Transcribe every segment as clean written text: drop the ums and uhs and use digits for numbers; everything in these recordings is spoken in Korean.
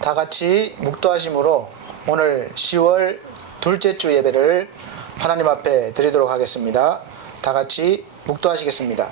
다 같이 묵도하심으로 오늘 10월 둘째 주 예배를 하나님 앞에 드리도록 하겠습니다. 다 같이 묵도하시겠습니다.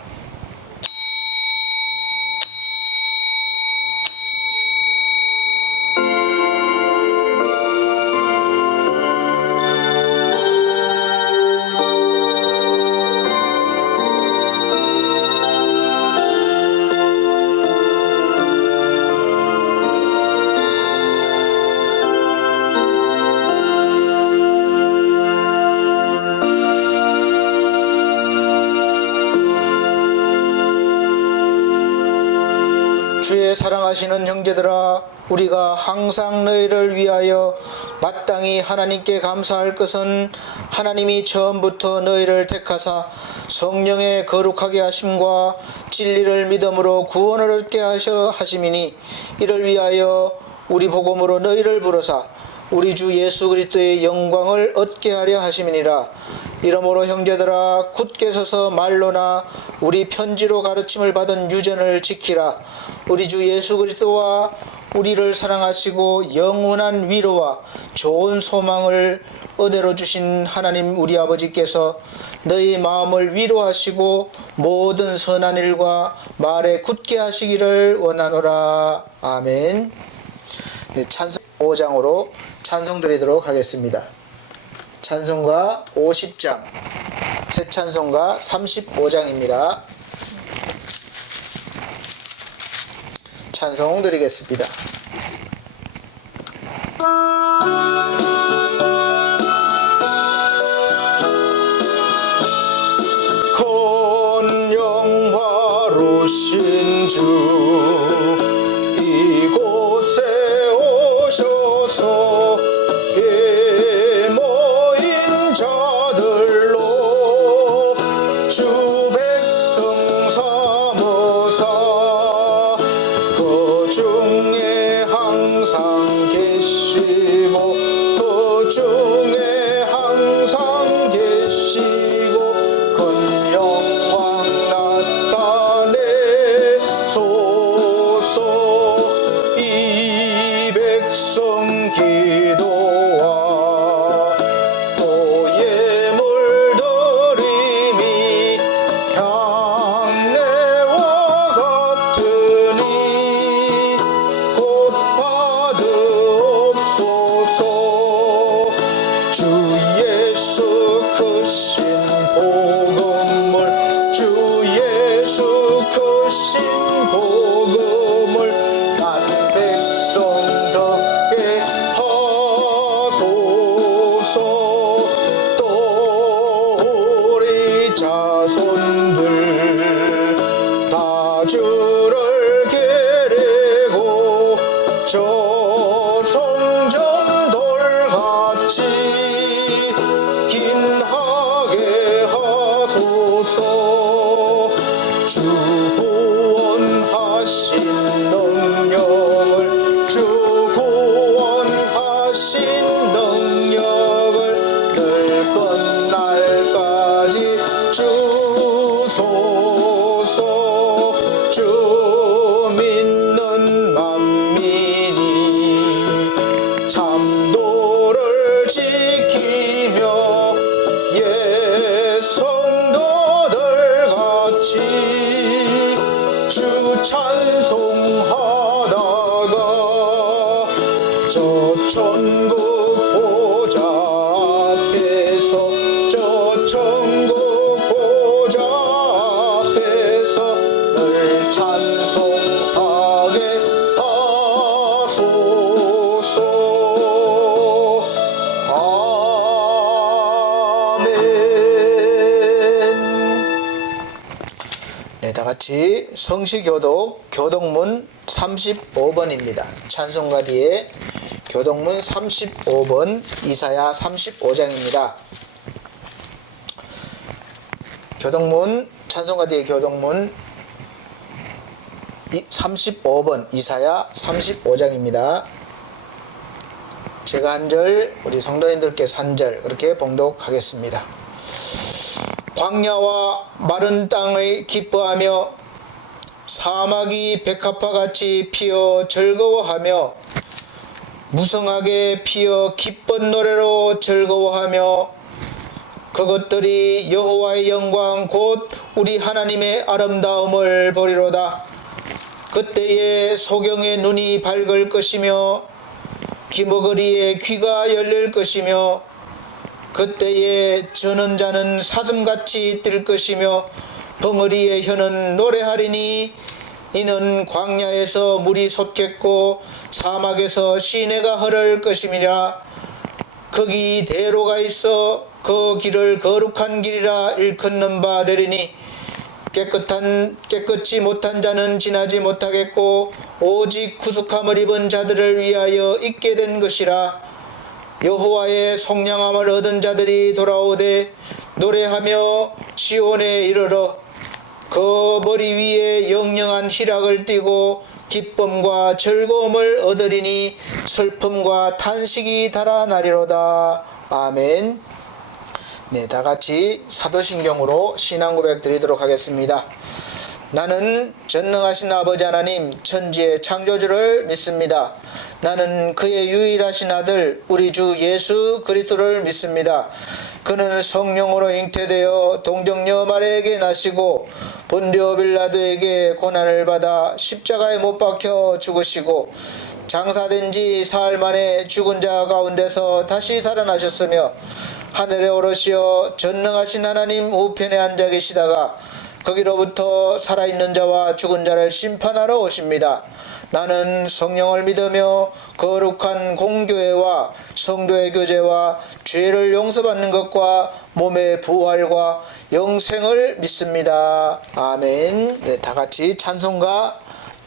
주의 사랑하시는 형제들아, 우리가 항상 너희를 위하여 마땅히 하나님께 감사할 것은 하나님이 처음부터 너희를 택하사 성령의 거룩하게 하심과 진리를 믿음으로 구원을 얻게 하심이니, 이를 위하여 우리 복음으로 너희를 부르사 우리 주 예수 그리스도의 영광을 얻게 하려 하심이니라. 이러므로 형제들아, 굳게 서서 말로나 우리 편지로 가르침을 받은 유전을 지키라. 우리 주 예수 그리스도와 우리를 사랑하시고 영원한 위로와 좋은 소망을 은혜로 주신 하나님 우리 아버지께서 너희 마음을 위로하시고 모든 선한 일과 말에 굳게 하시기를 원하노라. 아멘. 네, 찬송 5장으로 찬송 드리도록 하겠습니다. 찬송가 50장, 새 찬송가 35장입니다. 찬송 드리겠습니다. 큰 영화로신 주 이곳에 오셔서 모인 자들로 주 백성 삼으사 그 중에 항상 계시고 그 중에 항상 계시고 큰 영광 나타내소서. 이 백성 기도와 또 예물드림이 향내와 같으니 곧 받으옵소서. 주 예수 크신 복음을, 주 예수 크신 복음을 난 백성 듣게 하소서. 또 우리 자손들 다 주를 계리고 저 성전 돌같이 긴하게 하소서. 주 구원하신 능력을, 주 구원하신 능력을 늘 끝날까지 주소서. 주 믿는 만민이 참도를 지키며 옛 성도들 같이 주 찬송하다가 저 천국 보좌 앞에서, 저 천국 보좌 앞에서 늘 찬송하게 하소서. 아멘. 네, 다 같이 성시교독 교독문 35번입니다. 찬송가 뒤에 교독문 35번, 이사야 35장입니다. 교독문, 찬송가 뒤에 교독문 35번, 이사야 35장입니다. 제가 한 절, 우리 성도님들께서 한 절, 그렇게 봉독하겠습니다. 광야와 마른 땅의 기뻐하며 사막이 백합화같이 피어 즐거워하며 무성하게 피어 기쁜 노래로 즐거워하며 그것들이 여호와의 영광 곧 우리 하나님의 아름다움을 보리로다. 그때에 소경의 눈이 밝을 것이며 기머거리의 귀가 열릴 것이며 그때에 저는 자는 사슴같이 뛸 것이며 벙어리의 혀는 노래하리니 이는 광야에서 물이 솟겠고 사막에서 시내가 흐를 것임이라. 거기 대로가 있어 그 길을 거룩한 길이라 일컫는 바 되리니 깨끗지 못한 자는 지나지 못하겠고 오직 구속함을 입은 자들을 위하여 있게 된 것이라. 여호와의 속량함을 얻은 자들이 돌아오되 노래하며 시온에 이르러 그 머리 위에 영영한 희락을 띠고 기쁨과 즐거움을 얻으리니 슬픔과 탄식이 달아나리로다. 아멘. 네, 다같이 사도신경으로 신앙고백 드리도록 하겠습니다. 나는 전능하신 아버지 하나님 천지의 창조주를 믿습니다. 나는 그의 유일하신 아들 우리 주 예수 그리스도를 믿습니다. 그는 성령으로 잉태되어 동정녀 마리아에게 나시고 본디오 빌라도에게 고난을 받아 십자가에 못 박혀 죽으시고 장사된 지 사흘 만에 죽은 자 가운데서 다시 살아나셨으며 하늘에 오르시어 전능하신 하나님 우편에 앉아 계시다가 거기로부터 살아있는 자와 죽은 자를 심판하러 오십니다. 나는 성령을 믿으며 거룩한 공교회와 성도의 교제와 죄를 용서받는 것과 몸의 부활과 영생을 믿습니다. 아멘. 네, 다같이 찬송가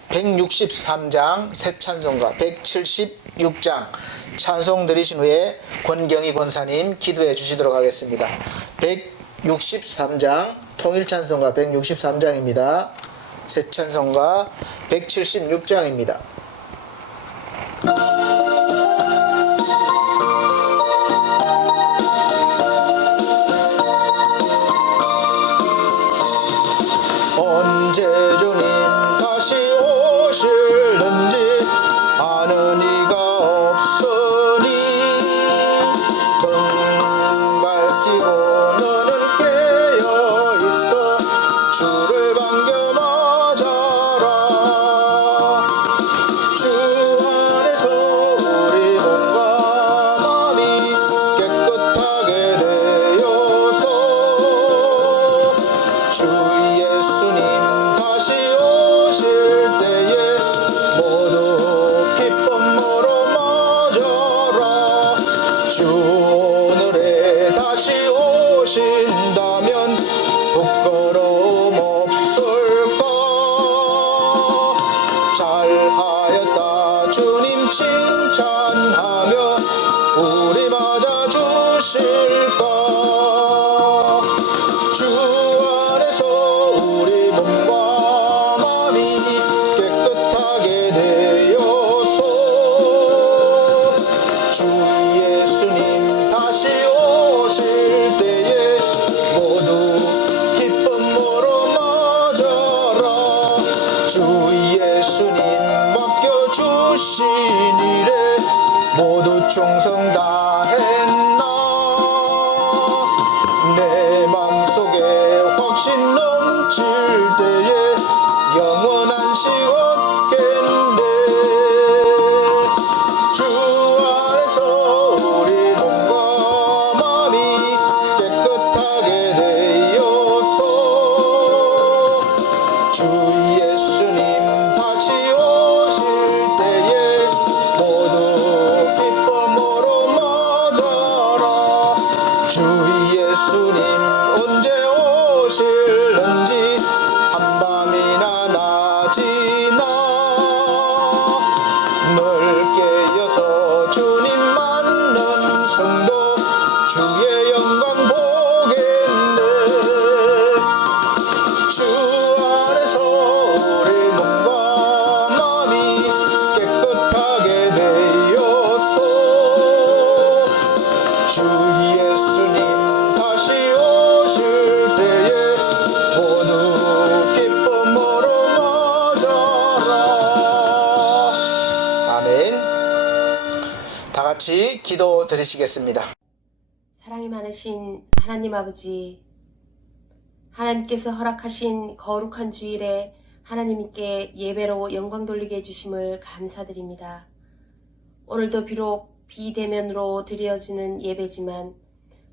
163장, 새 찬송가 176장 찬송 들으신 후에 권경희 권사님 기도해 주시도록 하겠습니다. 163장 통일찬송가 163장입니다. 새 찬송가 176장입니다. 언제 주님 다시 오실는지 아는 이가 없으니 灯밝히고 너는 깨어있어 주를 반겨 맞아라. 주 안에서 우리 몸과 마음이 깨끗하게 되어서 주 예수님 다시 오실 때에 모두 기쁨으로 맞아라. 주 오늘에 다시 오신다면 부끄러움 없을까. 잘하였다 주님 칭찬하며 우리 맞아 주실까. 주 안에서 우리 몸과 마음이 깨끗하게 되어서 주 예수님 다시 오실 때에 모두 기쁨으로 맞아라. 주 예수님 맡겨주신 일에 모두 충성 다했나. 내 맘속에 확신 넘칠 때에 영원한 시 얻겠네. 주 안에서 우리 몸과 마음이 깨끗하게 되어서 주 예수님 다시 오실 때에 모두 기쁨으로 맞아라. 주 예수님 언제 오실는지 한밤이나 낮이나 늘 깨어서 주님 만난 성도 주의 영광 보겠네. 주 안에서 우리 몸과 마음이 깨끗하게 되어서 주 예수님 다시 오실 때에 모두 기쁨으로 맞아 같이 기도 드리시겠습니다. 사랑이 많으신 하나님 아버지, 하나님께서 허락하신 거룩한 주일에 하나님께 예배로 영광 돌리게 해주심을 감사드립니다. 오늘도 비록 비대면으로 드려지는 예배지만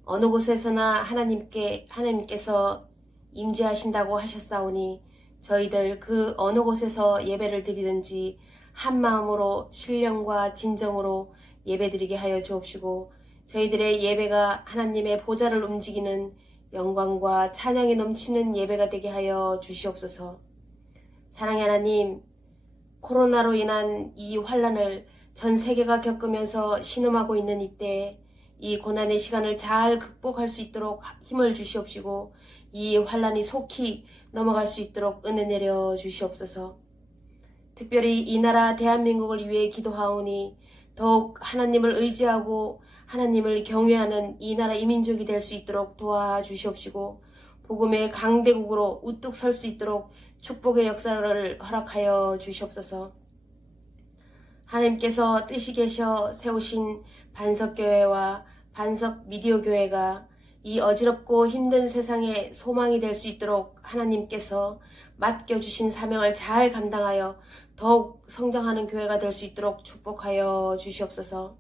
어느 곳에서나 하나님께서 임재하신다고 하셨사오니 저희들 그 어느 곳에서 예배를 드리든지 한 마음으로 신령과 진정으로 예배드리게 하여 주옵시고 저희들의 예배가 하나님의 보좌를 움직이는 영광과 찬양이 넘치는 예배가 되게 하여 주시옵소서. 사랑의 하나님, 코로나로 인한 이 환난을 전 세계가 겪으면서 신음하고 있는 이때 이 고난의 시간을 잘 극복할 수 있도록 힘을 주시옵시고 이 환난이 속히 넘어갈 수 있도록 은혜 내려 주시옵소서. 특별히 이 나라 대한민국을 위해 기도하오니 더욱 하나님을 의지하고 하나님을 경외하는 이 나라 이민족이 될 수 있도록 도와주시옵시고 복음의 강대국으로 우뚝 설 수 있도록 축복의 역사를 허락하여 주시옵소서. 하나님께서 뜻이 계셔 세우신 반석교회와 반석미디어교회가 이 어지럽고 힘든 세상에 소망이 될 수 있도록 하나님께서 맡겨주신 사명을 잘 감당하여 더욱 성장하는 교회가 될 수 있도록 축복하여 주시옵소서.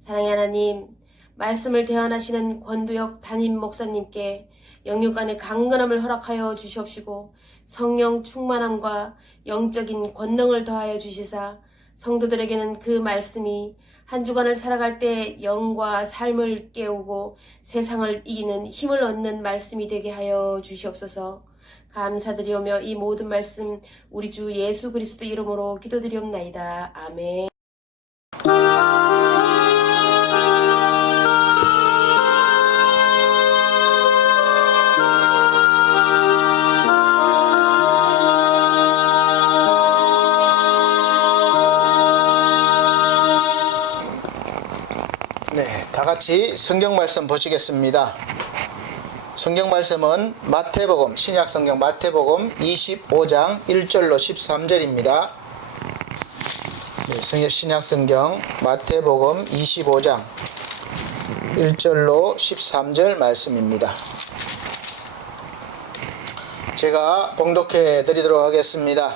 사랑의 하나님, 말씀을 대언하시는 권두혁 담임 목사님께 영육간의 강건함을 허락하여 주시옵시고 성령 충만함과 영적인 권능을 더하여 주시사 성도들에게는 그 말씀이 한 주간을 살아갈 때 영과 삶을 깨우고 세상을 이기는 힘을 얻는 말씀이 되게 하여 주시옵소서. 감사드리오며 이 모든 말씀 우리 주 예수 그리스도 이름으로 기도드리옵나이다. 아멘. 네, 다 같이 성경 말씀 보시겠습니다. 성경 말씀은 마태복음, 신약 성경 마태복음 25장 1절로 13절입니다. 네, 신약 성경 마태복음 25장 1절로 13절 말씀입니다. 제가 봉독해 드리도록 하겠습니다.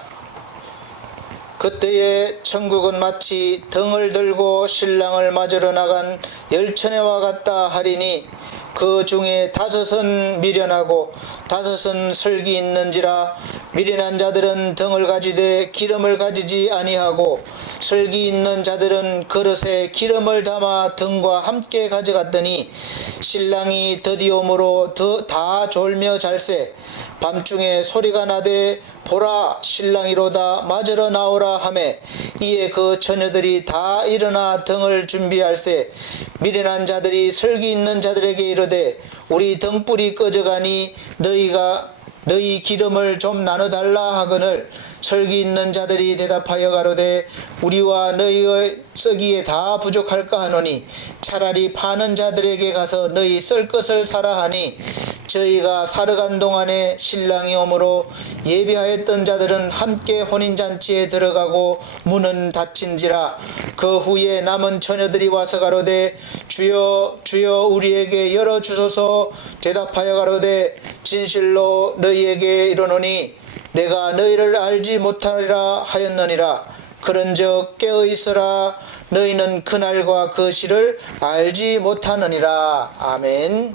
그때에 천국은 마치 등을 들고 신랑을 맞으러 나간 열처녀와 같다 하리니 그 중에 5은 미련하고 5은 설기 있는지라 미련한 자들은 등을 가지되 기름을 가지지 아니하고 설기 있는 자들은 그릇에 기름을 담아 등과 함께 가져갔더니 신랑이 드디움으로 다 졸며 잘세 밤중에 소리가 나되 보라 신랑이로다 맞으러 나오라 하매 이에 그 처녀들이 다 일어나 등을 준비할세 미련한 자들이 설기 있는 자들에게 이르되 우리 등불이 꺼져가니 너희 기름을 좀 나눠달라 하거늘 설기 있는 자들이 대답하여 가로되 우리와 너희의 쓰기에 다 부족할까 하노니 차라리 파는 자들에게 가서 너희 쓸 것을 사라 하니 저희가 사러 간 동안에 신랑이 오므로 예비하였던 자들은 함께 혼인잔치에 들어가고 문은 닫힌지라 그 후에 남은 처녀들이 와서 가로되 주여 주여 우리에게 열어주소서 대답하여 가로되 진실로 너희에게 이르노니 내가 너희를 알지 못하리라 하였느니라. 그런즉 깨어있으라 너희는 그날과 그 시를 알지 못하느니라. 아멘.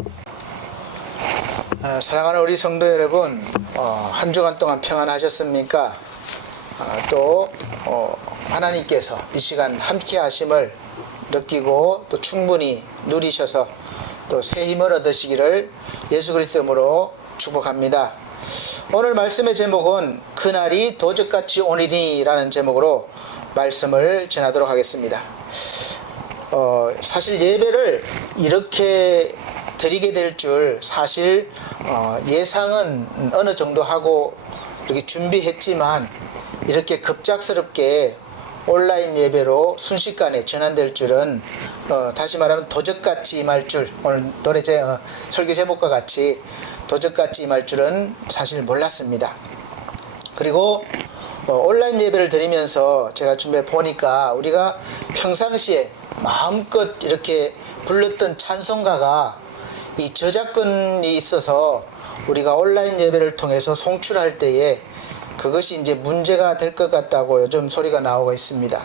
사랑하는 우리 성도 여러분, 한 주간 동안 평안하셨습니까? 또 하나님께서 이 시간 함께 하심을 느끼고 또 충분히 누리셔서 또 새 힘을 얻으시기를 예수 그리스도 이름으로 축복합니다. 오늘 말씀의 제목은 그날이 도적같이 오리니 라는 제목으로 말씀을 전하도록 하겠습니다. 사실 예배를 이렇게 드리게 될 줄 사실 예상은 어느 정도 하고 이렇게 준비했지만 이렇게 급작스럽게 온라인 예배로 순식간에 전환될 줄은 다시 말하면 도적같이 임할 줄, 오늘 설교 제목과 같이 도적같이 임할 줄은 사실 몰랐습니다. 그리고 온라인 예배를 드리면서 제가 준비해 보니까 우리가 평상시에 마음껏 이렇게 불렀던 찬송가가 이 저작권이 있어서 우리가 온라인 예배를 통해서 송출할 때에 그것이 이제 문제가 될 것 같다고 요즘 소리가 나오고 있습니다.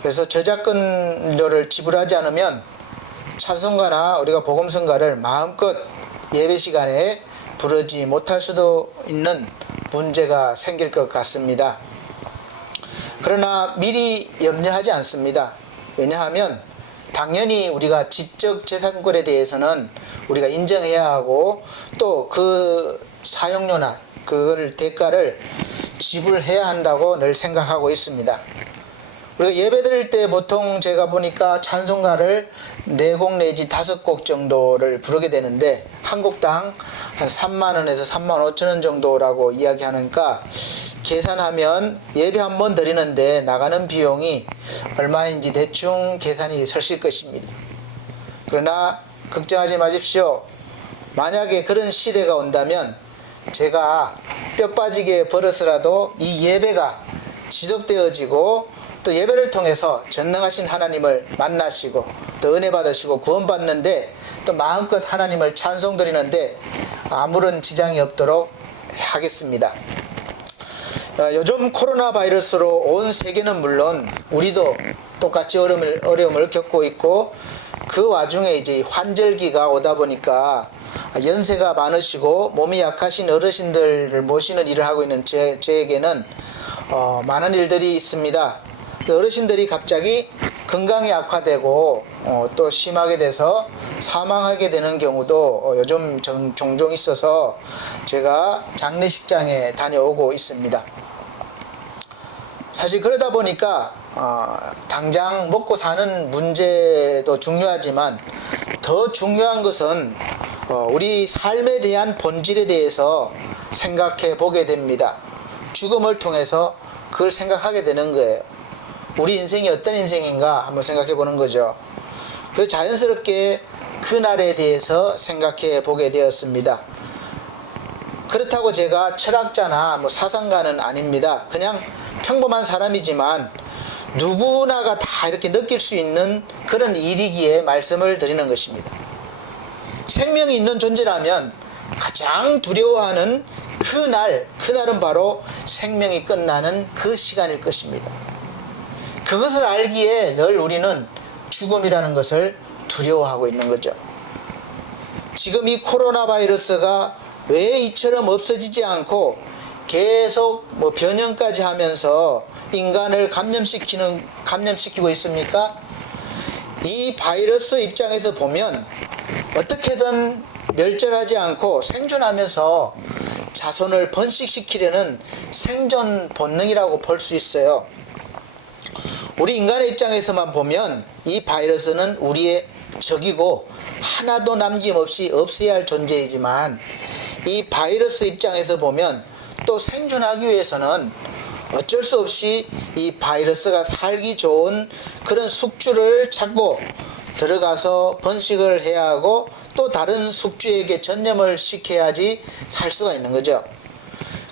그래서 저작권료를 지불하지 않으면 찬송가나 우리가 복음성가를 마음껏 예배 시간에 부르지 못할 수도 있는 문제가 생길 것 같습니다. 그러나 미리 염려하지 않습니다. 왜냐하면 당연히 우리가 지적 재산권에 대해서는 우리가 인정해야 하고 또 그 사용료나 그걸 대가를 지불해야 한다고 늘 생각하고 있습니다. 우리가 예배 드릴 때 보통 제가 보니까 찬송가를 4곡 내지 5곡 정도를 부르게 되는데 한 곡당 한 3만원에서 3만 5천원 정도라고 이야기하니까 계산하면 예배 한 번 드리는데 나가는 비용이 얼마인지 대충 계산이 서실 것입니다. 그러나 걱정하지 마십시오. 만약에 그런 시대가 온다면 제가 뼈 빠지게 벌어서라도 이 예배가 지속되어지고 또 예배를 통해서 전능하신 하나님을 만나시고 또 은혜 받으시고 구원받는데 또 마음껏 하나님을 찬송드리는데 아무런 지장이 없도록 하겠습니다. 요즘 코로나 바이러스로 온 세계는 물론 우리도 똑같이 어려움을 겪고 있고 그 와중에 이제 환절기가 오다 보니까 연세가 많으시고 몸이 약하신 어르신들을 모시는 일을 하고 있는 저에게는 많은 일들이 있습니다. 어르신들이 갑자기 건강이 악화되고 또 심하게 돼서 사망하게 되는 경우도 요즘 종종 있어서 제가 장례식장에 다녀오고 있습니다. 사실 그러다 보니까 당장 먹고 사는 문제도 중요하지만 더 중요한 것은 우리 삶에 대한 본질에 대해서 생각해 보게 됩니다. 죽음을 통해서 그걸 생각하게 되는 거예요. 우리 인생이 어떤 인생인가 한번 생각해 보는 거죠. 그래서 자연스럽게 그날에 대해서 생각해 보게 되었습니다. 그렇다고 제가 철학자나 사상가는 아닙니다. 그냥 평범한 사람이지만 누구나가 다 이렇게 느낄 수 있는 그런 일이기에 말씀을 드리는 것입니다. 생명이 있는 존재라면 가장 두려워하는 그날은 바로 생명이 끝나는 그 시간일 것입니다. 그것을 알기에 늘 우리는 죽음이라는 것을 두려워하고 있는 거죠. 지금 이 코로나 바이러스가 왜 이처럼 없어지지 않고 계속 변형까지 하면서 인간을 감염시키고 있습니까? 이 바이러스 입장에서 보면 어떻게든 멸절하지 않고 생존하면서 자손을 번식시키려는 생존 본능이라고 볼 수 있어요. 우리 인간의 입장에서만 보면 이 바이러스는 우리의 적이고 하나도 남김없이 없애야 할 존재이지만 이 바이러스 입장에서 보면 또 생존하기 위해서는 어쩔 수 없이 이 바이러스가 살기 좋은 그런 숙주를 찾고 들어가서 번식을 해야 하고 또 다른 숙주에게 전염을 시켜야지 살 수가 있는 거죠.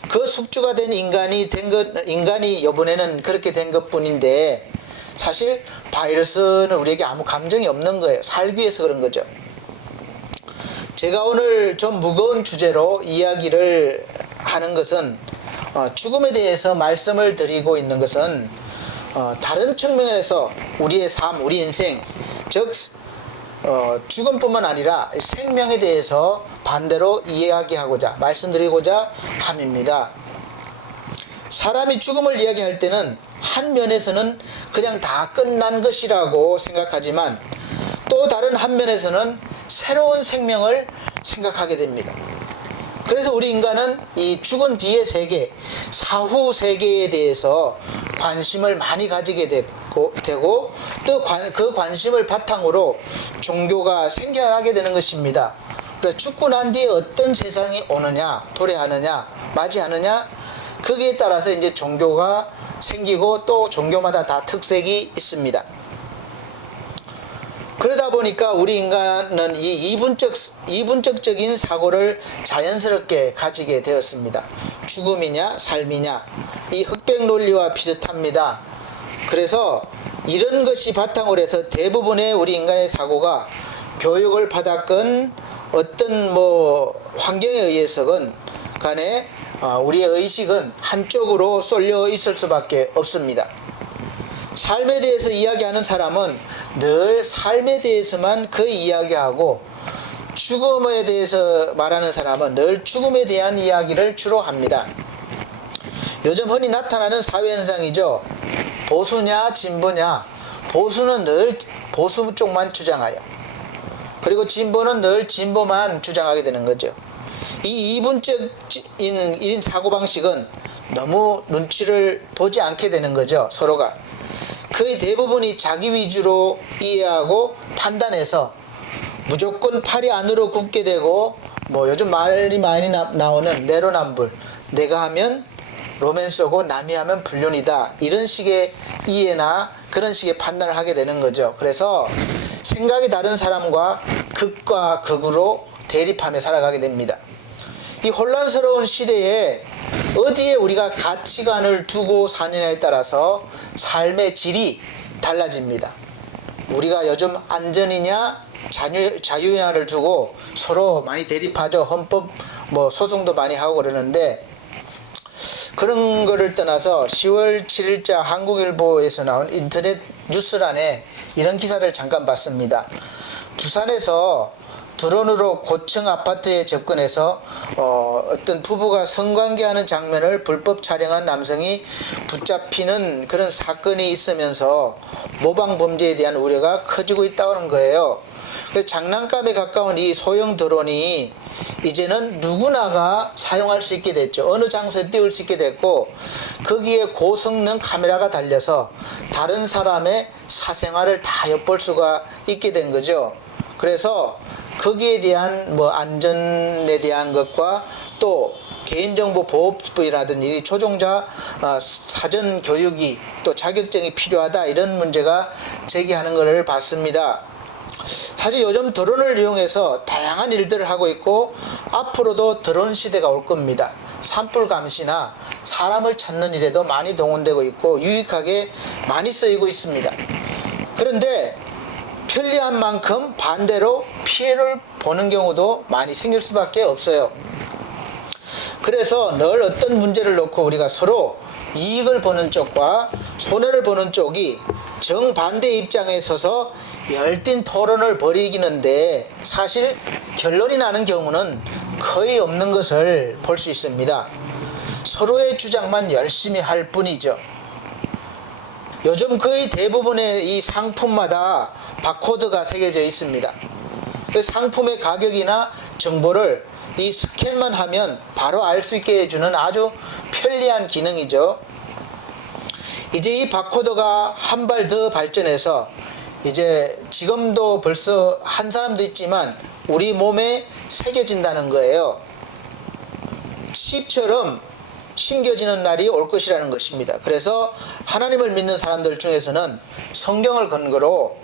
그 숙주가 된 인간이 이번에는 그렇게 된 것뿐인데 사실 바이러스는 우리에게 아무 감정이 없는 거예요. 살기 위해서 그런 거죠. 제가 오늘 좀 무거운 주제로 이야기를 하는 것은 죽음에 대해서 말씀을 드리고 있는 것은 다른 측면에서 우리의 삶, 우리 인생, 즉 죽음뿐만 아니라 생명에 대해서 반대로 이야기하고자 말씀드리고자 함입니다. 사람이 죽음을 이야기할 때는 한 면에서는 그냥 다 끝난 것이라고 생각하지만 또 다른 한 면에서는 새로운 생명을 생각하게 됩니다. 그래서 우리 인간은 이 죽은 뒤의 세계, 사후 세계에 대해서 관심을 많이 가지게 되고 또 그 관심을 바탕으로 종교가 생겨나게 되는 것입니다. 그래서 죽고 난 뒤에 어떤 세상이 오느냐, 도래하느냐, 맞이하느냐, 거기에 따라서 이제 종교가 생기고 또 종교마다 다 특색이 있습니다. 그러다 보니까 우리 인간은 이 이분적적인 사고를 자연스럽게 가지게 되었습니다. 죽음이냐 삶이냐 이 흑백 논리와 비슷합니다. 그래서 이런 것이 바탕으로 해서 대부분의 우리 인간의 사고가 교육을 받았건 어떤 환경에 의해서건 간에 우리의 의식은 한쪽으로 쏠려 있을 수밖에 없습니다. 삶에 대해서 이야기하는 사람은 늘 삶에 대해서만 그 이야기하고, 죽음에 대해서 말하는 사람은 늘 죽음에 대한 이야기를 주로 합니다. 요즘 흔히 나타나는 사회현상이죠. 보수냐 진보냐. 보수는 늘 보수 쪽만 주장하여, 그리고 진보는 늘 진보만 주장하게 되는 거죠. 이 이분적인 사고방식은 너무 눈치를 보지 않게 되는 거죠. 서로가 거의 대부분이 자기 위주로 이해하고 판단해서 무조건 팔이 안으로 굽게 되고, 요즘 말이 많이 나오는 내로남불, 내가 하면 로맨스고 남이 하면 불륜이다, 이런 식의 이해나 그런 식의 판단을 하게 되는 거죠. 그래서 생각이 다른 사람과 극과 극으로 대립하며 살아가게 됩니다. 이 혼란스러운 시대에 어디에 우리가 가치관을 두고 사느냐에 따라서 삶의 질이 달라집니다. 우리가 요즘 안전이냐 자유냐를 두고 서로 많이 대립하죠. 헌법 소송도 많이 하고 그러는데, 그런 거를 떠나서 10월 7일자 한국일보에서 나온 인터넷 뉴스란에 이런 기사를 잠깐 봤습니다. 부산에서 드론으로 고층 아파트에 접근해서 어떤 부부가 성관계하는 장면을 불법 촬영한 남성이 붙잡히는 그런 사건이 있으면서 모방 범죄에 대한 우려가 커지고 있다는 거예요. 그래서 장난감에 가까운 이 소형 드론이 이제는 누구나가 사용할 수 있게 됐죠. 어느 장소에 띄울 수 있게 됐고, 거기에 고성능 카메라가 달려서 다른 사람의 사생활을 다 엿볼 수가 있게 된 거죠. 그래서 거기에 대한 안전에 대한 것과 또 개인정보 보호법이라든지 초종자 사전 교육이 또 자격증이 필요하다, 이런 문제가 제기하는 것을 봤습니다. 사실 요즘 드론을 이용해서 다양한 일들을 하고 있고, 앞으로도 드론 시대가 올 겁니다. 산불 감시나 사람을 찾는 일에도 많이 동원되고 있고 유익하게 많이 쓰이고 있습니다. 그런데 편리한 만큼 반대로 피해를 보는 경우도 많이 생길 수밖에 없어요. 그래서 늘 어떤 문제를 놓고 우리가 서로 이익을 보는 쪽과 손해를 보는 쪽이 정반대 입장에 서서 열띤 토론을 벌이기는데, 사실 결론이 나는 경우는 거의 없는 것을 볼 수 있습니다. 서로의 주장만 열심히 할 뿐이죠. 요즘 거의 대부분의 이 상품마다 바코드가 새겨져 있습니다. 그래서 상품의 가격이나 정보를 이 스캔만 하면 바로 알 수 있게 해주는 아주 편리한 기능이죠. 이제 이 바코드가 한 발 더 발전해서 이제 지금도 벌써 한 사람도 있지만 우리 몸에 새겨진다는 거예요. 칩처럼 심겨지는 날이 올 것이라는 것입니다. 그래서 하나님을 믿는 사람들 중에서는 성경을 근거로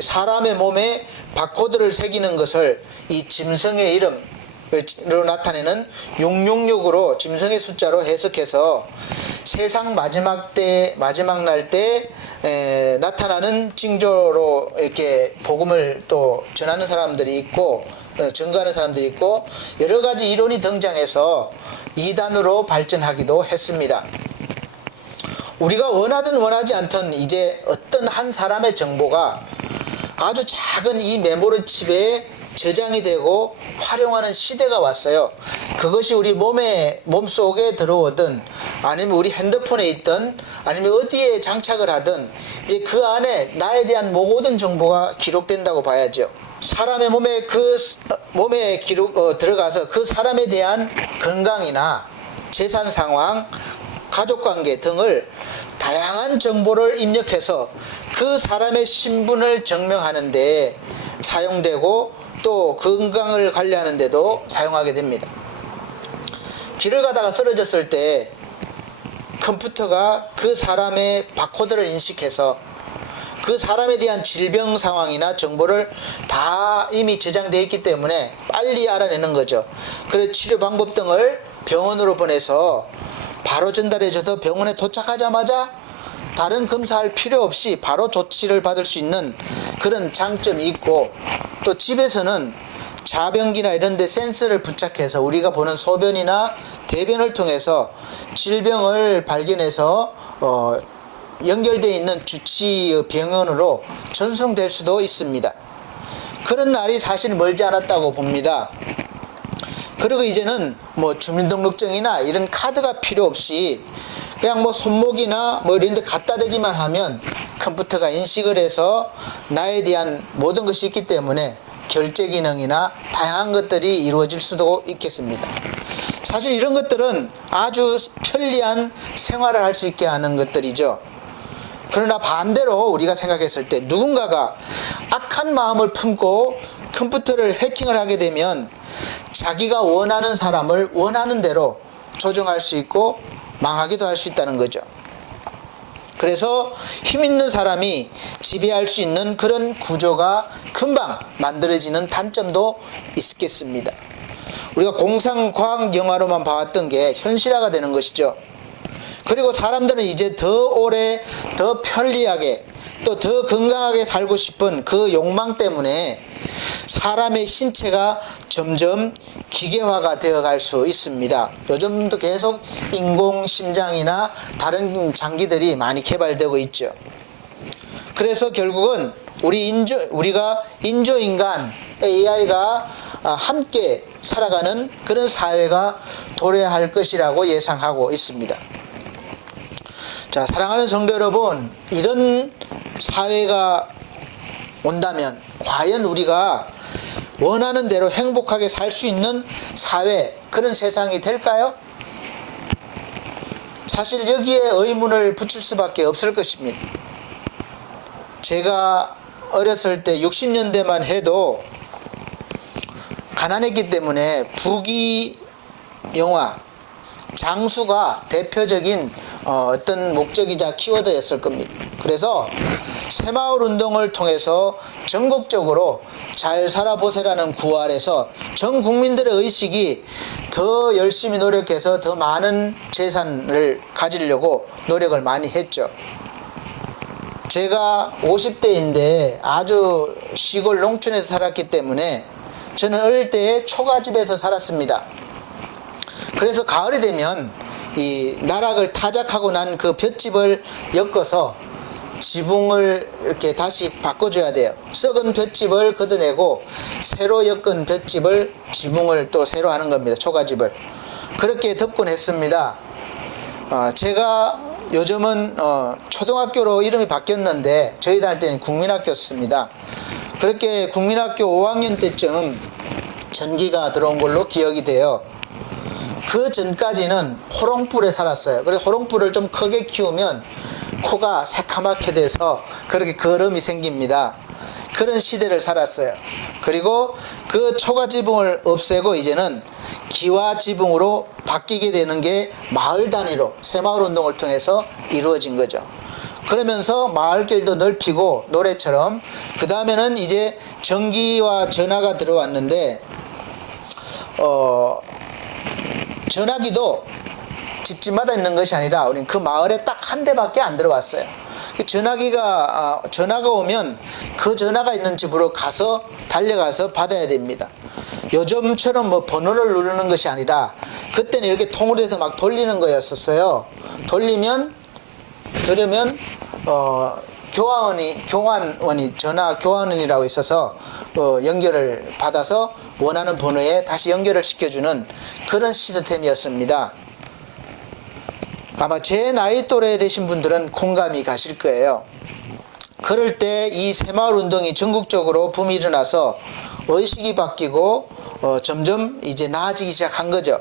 사람의 몸에 바코드를 새기는 것을 이 짐승의 이름으로 나타내는 666으로 짐승의 숫자로 해석해서 세상 마지막 날 때 나타나는 징조로 이렇게 복음을 또 전하는 사람들이 있고 증거하는 사람들이 있고, 여러 가지 이론이 등장해서 이단으로 발전하기도 했습니다. 우리가 원하든 원하지 않든 이제 어떤 한 사람의 정보가 아주 작은 이 메모리 칩에 저장이 되고 활용하는 시대가 왔어요. 그것이 우리 몸속에 들어오든 아니면 우리 핸드폰에 있든 아니면 어디에 장착을 하든 이제 그 안에 나에 대한 모든 정보가 기록된다고 봐야죠. 사람의 몸에 들어가서 그 사람에 대한 건강이나 재산 상황, 가족관계 등을 다양한 정보를 입력해서 그 사람의 신분을 증명하는 데 사용되고, 또 건강을 관리하는 데도 사용하게 됩니다. 길을 가다가 쓰러졌을 때 컴퓨터가 그 사람의 바코드를 인식해서 그 사람에 대한 질병 상황이나 정보를 다 이미 저장되어 있기 때문에 빨리 알아내는 거죠. 그래서 치료 방법 등을 병원으로 보내서 바로 전달해줘서 병원에 도착하자마자 다른 검사할 필요 없이 바로 조치를 받을 수 있는 그런 장점이 있고, 또 집에서는 자변기나 이런 데 센서를 부착해서 우리가 보는 소변이나 대변을 통해서 질병을 발견해서 연결되어 있는 주치의 병원으로 전송될 수도 있습니다. 그런 날이 사실 멀지 않았다고 봅니다. 그리고 이제는 뭐 주민등록증이나 이런 카드가 필요 없이 그냥 뭐 손목이나 뭐 이런 데 갖다 대기만 하면 컴퓨터가 인식을 해서 나에 대한 모든 것이 있기 때문에 결제 기능이나 다양한 것들이 이루어질 수도 있겠습니다. 사실 이런 것들은 아주 편리한 생활을 할 수 있게 하는 것들이죠. 그러나 반대로 우리가 생각했을 때 누군가가 악한 마음을 품고 컴퓨터를 해킹을 하게 되면 자기가 원하는 사람을 원하는 대로 조정할 수 있고 망하기도 할 수 있다는 거죠. 그래서 힘 있는 사람이 지배할 수 있는 그런 구조가 금방 만들어지는 단점도 있겠습니다. 우리가 공상과학 영화로만 봐왔던 게 현실화가 되는 것이죠. 그리고 사람들은 이제 더 오래, 더 편리하게, 또 더 건강하게 살고 싶은 그 욕망 때문에 사람의 신체가 점점 기계화가 되어갈 수 있습니다. 요즘도 계속 인공심장이나 다른 장기들이 많이 개발되고 있죠. 그래서 결국은 우리가 인조인간 AI가 함께 살아가는 그런 사회가 도래할 것이라고 예상하고 있습니다. 자, 사랑하는 성도 여러분, 이런 사회가 온다면 과연 우리가 원하는 대로 행복하게 살 수 있는 사회, 그런 세상이 될까요? 사실 여기에 의문을 붙일 수밖에 없을 것입니다. 제가 어렸을 때 60년대만 해도 가난했기 때문에 부귀영화, 장수가 대표적인 어떤 목적이자 키워드였을 겁니다. 그래서 새마을 운동을 통해서 전국적으로 잘 살아보세라는 구호아래서 전 국민들의 의식이 더 열심히 노력해서 더 많은 재산을 가지려고 노력을 많이 했죠. 제가 50대인데 아주 시골 농촌에서 살았기 때문에 저는 어릴 때에 초가집에서 살았습니다. 그래서 가을이 되면 이 나락을 타작하고 난 그 볏집을 엮어서 지붕을 이렇게 다시 바꿔줘야 돼요. 썩은 볏집을 걷어내고 새로 엮은 볏집을 지붕을 또 새로 하는 겁니다. 초가집을. 그렇게 덮곤 했습니다. 제가 요즘은 초등학교로 이름이 바뀌었는데 저희 다닐 때는 국민학교였습니다. 그렇게 국민학교 5학년 때쯤 전기가 들어온 걸로 기억이 돼요. 그 전까지는 호롱불에 살았어요. 그래서 호롱불을 좀 크게 키우면 코가 새카맣게 돼서 그렇게 거름이 생깁니다. 그런 시대를 살았어요. 그리고 그 초가지붕을 없애고 이제는 기와지붕으로 바뀌게 되는 게 마을 단위로 새마을 운동을 통해서 이루어진 거죠. 그러면서 마을길도 넓히고 노래처럼, 그 다음에는 이제 전기와 전화가 들어왔는데 전화기도 집집마다 있는 것이 아니라 우리는 그 마을에 딱 한 대밖에 안 들어왔어요. 전화가 오면 그 전화가 있는 집으로 가서 달려가서 받아야 됩니다. 요즘처럼 뭐 번호를 누르는 것이 아니라 그때는 이렇게 통으로 해서 막 돌리는 거였었어요. 들으면 교환원이 전화 교환원이라고 있어서 연결을 받아서 원하는 번호에 다시 연결을 시켜주는 그런 시스템이었습니다. 아마 제 나이 또래 되신 분들은 공감이 가실 거예요. 그럴 때 이 새마을 운동이 전국적으로 붐이 일어나서 의식이 바뀌고 점점 이제 나아지기 시작한 거죠.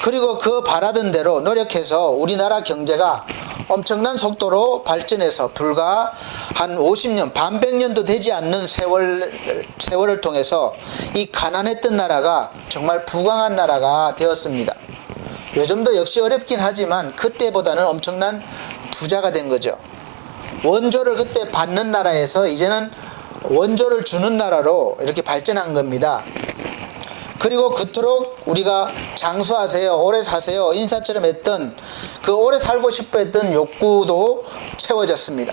그리고 그 바라던 대로 노력해서 우리나라 경제가 엄청난 속도로 발전해서 불과 한 50년, 반백년도 되지 않는 세월을 통해서 이 가난했던 나라가 정말 부강한 나라가 되었습니다. 요즘도 역시 어렵긴 하지만 그때보다는 엄청난 부자가 된 거죠. 원조를 그때 받는 나라에서 이제는 원조를 주는 나라로 이렇게 발전한 겁니다. 그리고 그토록 우리가 장수하세요, 오래 사세요, 인사처럼 했던 그 오래 살고 싶어 했던 욕구도 채워졌습니다.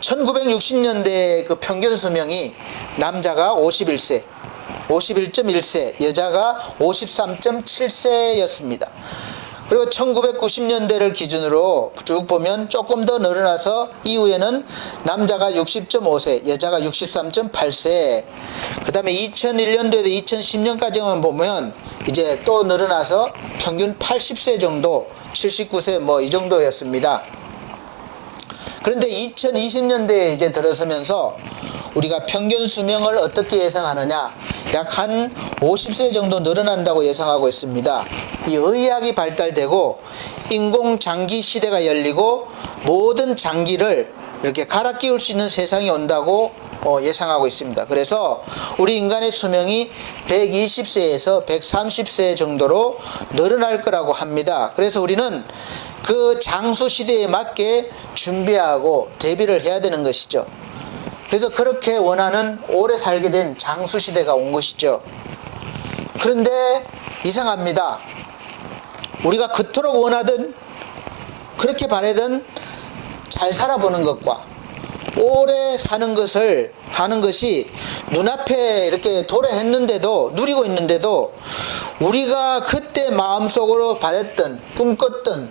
1960년대 그 평균 수명이 남자가 51세, 51.1세, 여자가 53.7세였습니다. 그리고 1990년대를 기준으로 쭉 보면 조금 더 늘어나서 이후에는 남자가 60.5세, 여자가 63.8세, 그 다음에 2001년도에도 2010년까지만 보면 이제 또 늘어나서 평균 80세 정도, 79세 뭐 이 정도였습니다. 그런데 2020년대에 이제 들어서면서 우리가 평균 수명을 어떻게 예상하느냐, 약 한 50세 정도 늘어난다고 예상하고 있습니다. 이 의학이 발달되고 인공장기 시대가 열리고 모든 장기를 이렇게 갈아 끼울 수 있는 세상이 온다고 예상하고 있습니다. 그래서 우리 인간의 수명이 120세에서 130세 정도로 늘어날 거라고 합니다. 그래서 우리는 그 장수 시대에 맞게 준비하고 대비를 해야 되는 것이죠. 그래서 그렇게 원하는 오래 살게 된 장수 시대가 온 것이죠. 그런데 이상합니다. 우리가 그토록 원하던, 그렇게 바라던 잘 살아보는 것과 오래 사는 것을 하는 것이 눈앞에 이렇게 도래했는데도, 누리고 있는데도 우리가 그때 마음속으로 바랬던, 꿈꿨던,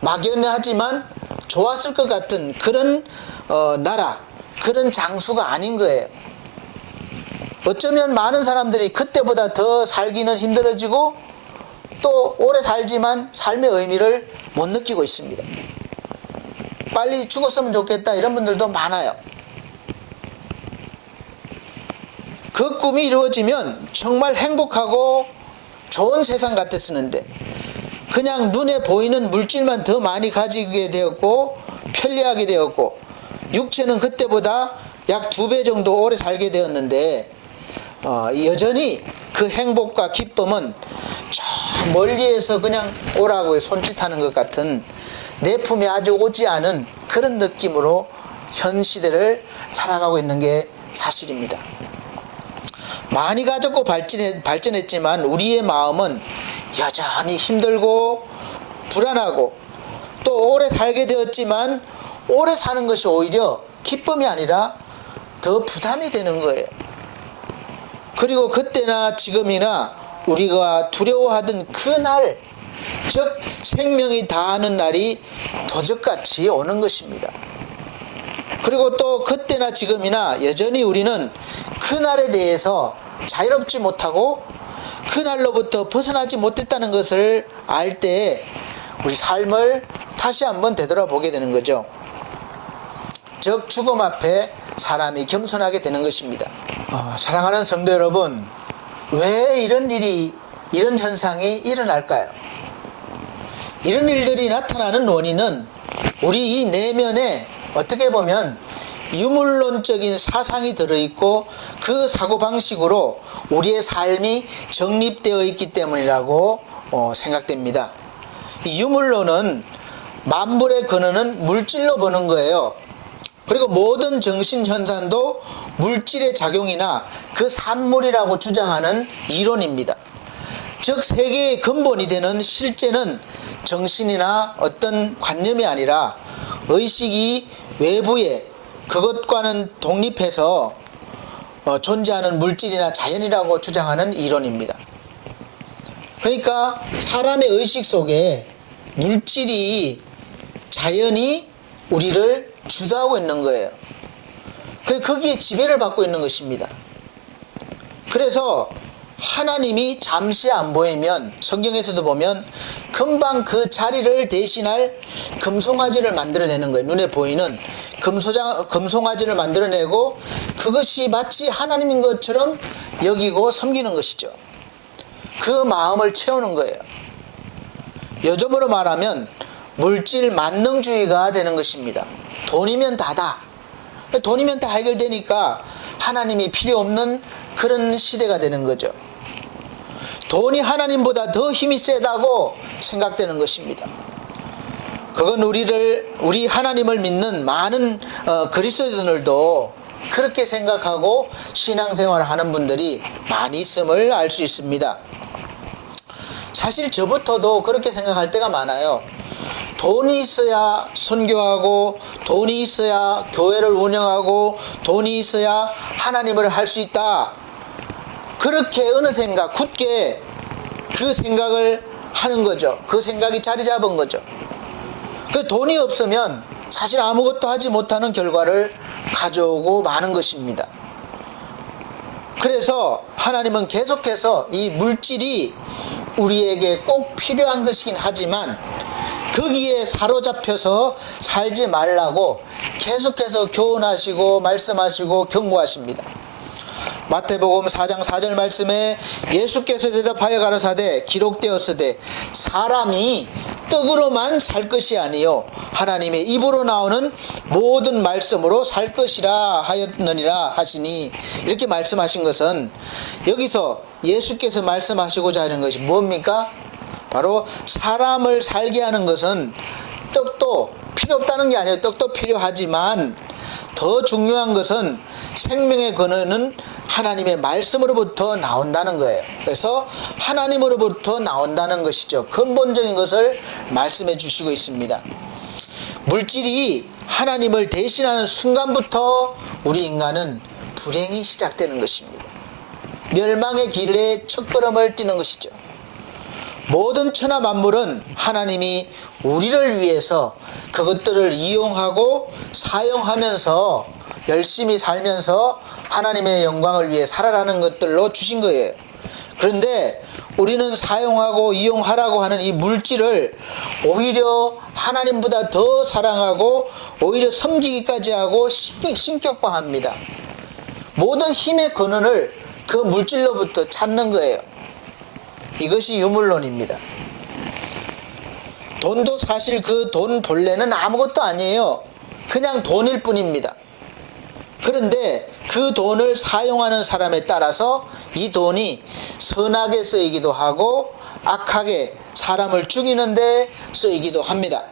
막연하지만 좋았을 것 같은 그런 나라, 그런 장수가 아닌 거예요. 어쩌면 많은 사람들이 그때보다 더 살기는 힘들어지고 또 오래 살지만 삶의 의미를 못 느끼고 있습니다. 빨리 죽었으면 좋겠다 이런 분들도 많아요. 그 꿈이 이루어지면 정말 행복하고 좋은 세상 같았었는데 그냥 눈에 보이는 물질만 더 많이 가지게 되었고 편리하게 되었고 육체는 그때보다 약 2배 정도 오래 살게 되었는데 여전히 그 행복과 기쁨은 저 멀리에서 그냥 오라고 손짓하는 것 같은 내 품에 아직 오지 않은 그런 느낌으로 현 시대를 살아가고 있는 게 사실입니다. 많이 가졌고 발전했지만 우리의 마음은 여전히 힘들고 불안하고 또 오래 살게 되었지만 오래 사는 것이 오히려 기쁨이 아니라 더 부담이 되는 거예요. 그리고 그때나 지금이나 우리가 두려워하던 그 날, 즉 생명이 다하는 날이 도적같이 오는 것입니다. 그리고 또 그때나 지금이나 여전히 우리는 그 날에 대해서 자유롭지 못하고 그 날로부터 벗어나지 못했다는 것을 알 때 우리 삶을 다시 한번 되돌아보게 되는 거죠. 즉 죽음 앞에 사람이 겸손하게 되는 것입니다. 사랑하는 성도 여러분, 왜 이런 일이, 이런 현상이 일어날까요? 이런 일들이 나타나는 원인은 우리 이 내면에 어떻게 보면 유물론적인 사상이 들어있고 그 사고방식으로 우리의 삶이 정립되어 있기 때문이라고 생각됩니다. 이 유물론은 만물의 근원은 물질로 보는 거예요. 그리고 모든 정신현상도 물질의 작용이나 그 산물이라고 주장하는 이론입니다. 즉 세계의 근본이 되는 실제는 정신이나 어떤 관념이 아니라 의식이 외부에 그것과는 독립해서 존재하는 물질이나 자연이라고 주장하는 이론입니다. 그러니까 사람의 의식 속에 물질이, 자연이 우리를 주도하고 있는 거예요. 거기에 지배를 받고 있는 것입니다. 그래서 하나님이 잠시 안 보이면 성경에서도 보면 금방 그 자리를 대신할 금송아지를 만들어내는 거예요. 눈에 보이는 금송아지를 만들어내고 그것이 마치 하나님인 것처럼 여기고 섬기는 것이죠. 그 마음을 채우는 거예요. 요즘으로 말하면 물질 만능주의가 되는 것입니다. 돈이면 다다. 돈이면 다 해결되니까 하나님이 필요 없는 그런 시대가 되는 거죠. 돈이 하나님보다 더 힘이 세다고 생각되는 것입니다. 그건 우리 하나님을 믿는 많은 그리스도인들도 그렇게 생각하고 신앙생활을 하는 분들이 많이 있음을 알 수 있습니다. 사실 저부터도 그렇게 생각할 때가 많아요. 돈이 있어야 선교하고, 돈이 있어야 교회를 운영하고, 돈이 있어야 하나님을 할 수 있다. 그렇게 어느샌가 굳게 그 생각을 하는 거죠. 그 생각이 자리 잡은 거죠. 그 돈이 없으면 사실 아무것도 하지 못하는 결과를 가져오고 마는 것입니다. 그래서 하나님은 계속해서 이 물질이 우리에게 꼭 필요한 것이긴 하지만 거기에 사로잡혀서 살지 말라고 계속해서 교훈하시고 말씀하시고 경고하십니다. 마태복음 4장 4절 말씀에 예수께서 대답하여 가라사대 기록되었으되 사람이 떡으로만 살 것이 아니요 하나님의 입으로 나오는 모든 말씀으로 살 것이라 하였느니라 하시니, 이렇게 말씀하신 것은 여기서 예수께서 말씀하시고자 하는 것이 뭡니까? 바로 사람을 살게 하는 것은 떡도 필요 없다는 게 아니에요. 떡도 필요하지만 더 중요한 것은 생명의 근원은 하나님의 말씀으로부터 나온다는 거예요. 그래서 하나님으로부터 나온다는 것이죠. 근본적인 것을 말씀해 주시고 있습니다. 물질이 하나님을 대신하는 순간부터 우리 인간은 불행이 시작되는 것입니다. 멸망의 길에 첫걸음을 뛰는 것이죠. 모든 천하 만물은 하나님이 우리를 위해서 그것들을 이용하고 사용하면서 열심히 살면서 하나님의 영광을 위해 살아라는 것들로 주신 거예요. 그런데 우리는 사용하고 이용하라고 하는 이 물질을 오히려 하나님보다 더 사랑하고 오히려 섬기기까지 하고 신격화합니다. 모든 힘의 근원을 그 물질로부터 찾는 거예요. 이것이 유물론입니다. 돈도 사실 그 돈 본래는 아무것도 아니에요. 그냥 돈일 뿐입니다. 그런데 그 돈을 사용하는 사람에 따라서 이 돈이 선하게 쓰이기도 하고 악하게 사람을 죽이는 데 쓰이기도 합니다.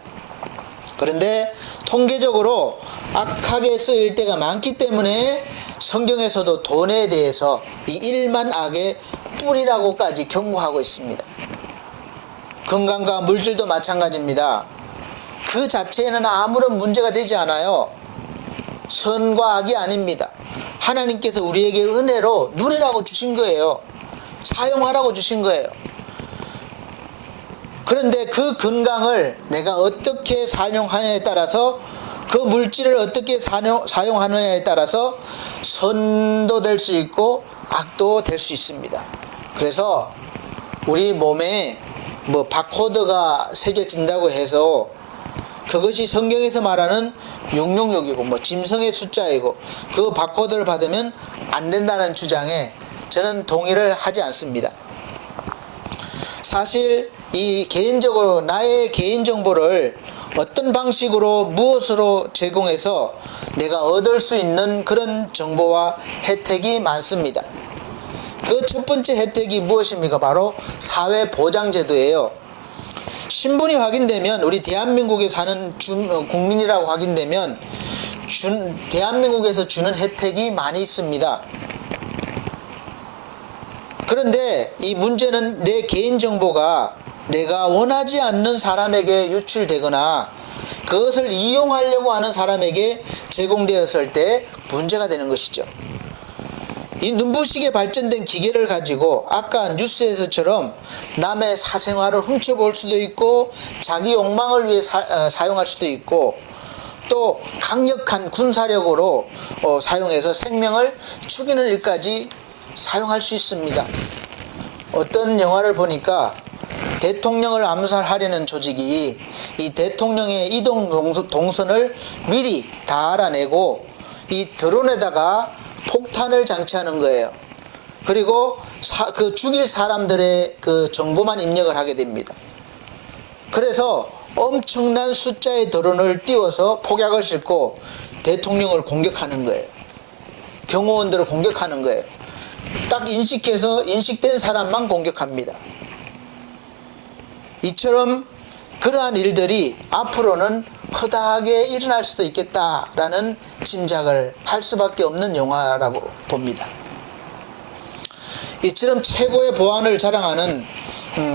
그런데 통계적으로 악하게 쓰일 때가 많기 때문에 성경에서도 돈에 대해서 이 일만 악의 뿌리라고까지 경고하고 있습니다. 건강과 물질도 마찬가지입니다. 그 자체에는 아무런 문제가 되지 않아요. 선과 악이 아닙니다. 하나님께서 우리에게 은혜로 누리라고 주신 거예요. 사용하라고 주신 거예요. 그런데 그 건강을 내가 어떻게 사용하느냐에 따라서, 그 물질을 어떻게 사용하느냐에 따라서 선도 될 수 있고 악도 될 수 있습니다. 그래서 우리 몸에 바코드가 새겨진다고 해서 그것이 성경에서 말하는 666이고 짐승의 숫자이고 그 바코드를 받으면 안 된다는 주장에 저는 동의를 하지 않습니다. 사실 이 개인적으로 나의 개인정보를 어떤 방식으로 무엇으로 제공해서 내가 얻을 수 있는 그런 정보와 혜택이 많습니다. 그 첫 번째 혜택이 무엇입니까? 바로 사회보장제도예요. 신분이 확인되면, 우리 대한민국에 사는 국민이라고 확인되면 대한민국에서 주는 혜택이 많이 있습니다. 그런데 이 문제는 내 개인정보가 내가 원하지 않는 사람에게 유출되거나 그것을 이용하려고 하는 사람에게 제공되었을 때 문제가 되는 것이죠. 이 눈부시게 발전된 기계를 가지고 아까 뉴스에서처럼 남의 사생활을 훔쳐볼 수도 있고 자기 욕망을 위해 사용할 수도 있고 또 강력한 군사력으로 사용해서 생명을 죽이는 일까지 사용할 수 있습니다. 어떤 영화를 보니까 대통령을 암살하려는 조직이 이 대통령의 이동 동선을 미리 다 알아내고 이 드론에다가 폭탄을 장치하는 거예요. 그리고 그 죽일 사람들의 그 정보만 입력을 하게 됩니다. 그래서 엄청난 숫자의 드론을 띄워서 폭약을 싣고 대통령을 공격하는 거예요. 경호원들을 공격하는 거예요. 딱 인식해서 인식된 사람만 공격합니다. 이처럼 그러한 일들이 앞으로는 허다하게 일어날 수도 있겠다라는 짐작을 할 수밖에 없는 영화라고 봅니다. 이처럼 최고의 보안을 자랑하는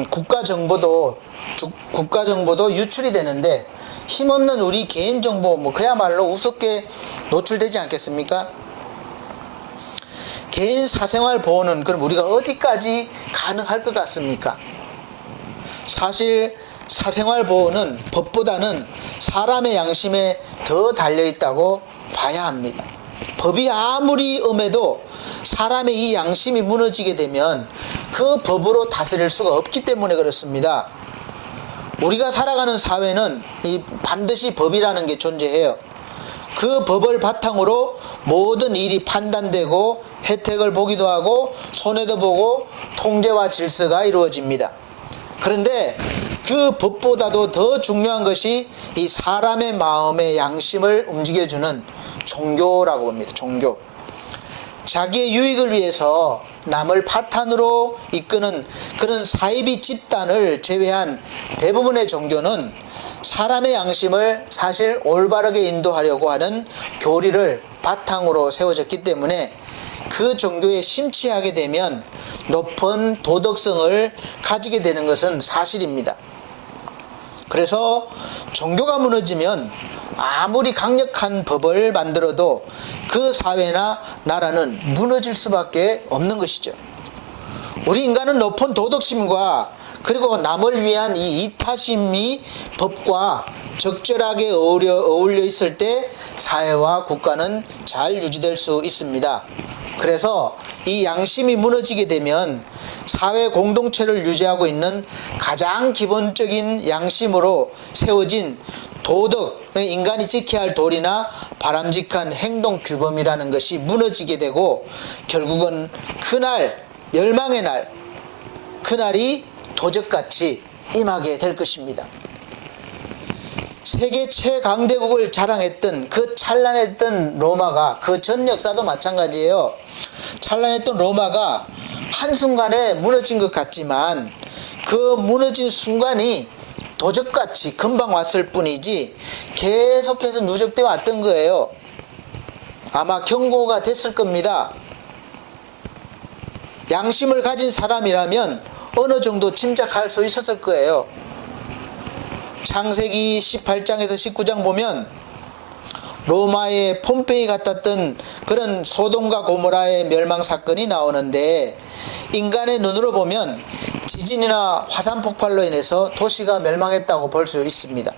국가정보도 유출이 되는데 힘없는 우리 개인정보 그야말로 우습게 노출되지 않겠습니까? 개인 사생활 보호는 그럼 우리가 어디까지 가능할 것 같습니까? 사실 사생활 보호는 법보다는 사람의 양심에 더 달려있다고 봐야 합니다. 법이 아무리 엄해도 사람의 이 양심이 무너지게 되면 그 법으로 다스릴 수가 없기 때문에 그렇습니다. 우리가 살아가는 사회는 반드시 법이라는 게 존재해요. 그 법을 바탕으로 모든 일이 판단되고 혜택을 보기도 하고 손해도 보고 통제와 질서가 이루어집니다. 그런데 그 법보다도 더 중요한 것이 이 사람의 마음의 양심을 움직여주는 종교라고 봅니다. 종교. 자기의 유익을 위해서 남을 파탄으로 이끄는 그런 사이비 집단을 제외한 대부분의 종교는 사람의 양심을 사실 올바르게 인도하려고 하는 교리를 바탕으로 세워졌기 때문에 그 종교에 심취하게 되면 높은 도덕성을 가지게 되는 것은 사실입니다. 그래서 종교가 무너지면 아무리 강력한 법을 만들어도 그 사회나 나라는 무너질 수밖에 없는 것이죠. 우리 인간은 높은 도덕심과 그리고 남을 위한 이 이타심이 법과 적절하게 어울려 있을 때 사회와 국가는 잘 유지될 수 있습니다. 그래서 이 양심이 무너지게 되면 사회 공동체를 유지하고 있는 가장 기본적인 양심으로 세워진 도덕, 인간이 지켜야 할 도리나 바람직한 행동 규범이라는 것이 무너지게 되고 결국은 그날, 멸망의 날, 그날이 도적같이 임하게 될 것입니다. 세계 최강대국을 자랑했던 그 찬란했던 로마가, 그 전 역사도 마찬가지예요. 찬란했던 로마가 한순간에 무너진 것 같지만 그 무너진 순간이 도적같이 금방 왔을 뿐이지 계속해서 누적되어 왔던 거예요. 아마 경고가 됐을 겁니다. 양심을 가진 사람이라면 어느 정도 짐작할 수 있었을 거예요. 창세기 18장에서 19장 보면 로마의 폼페이 같았던 그런 소돔과 고모라의 멸망 사건이 나오는데 인간의 눈으로 보면 지진이나 화산 폭발로 인해서 도시가 멸망했다고 볼 수 있습니다.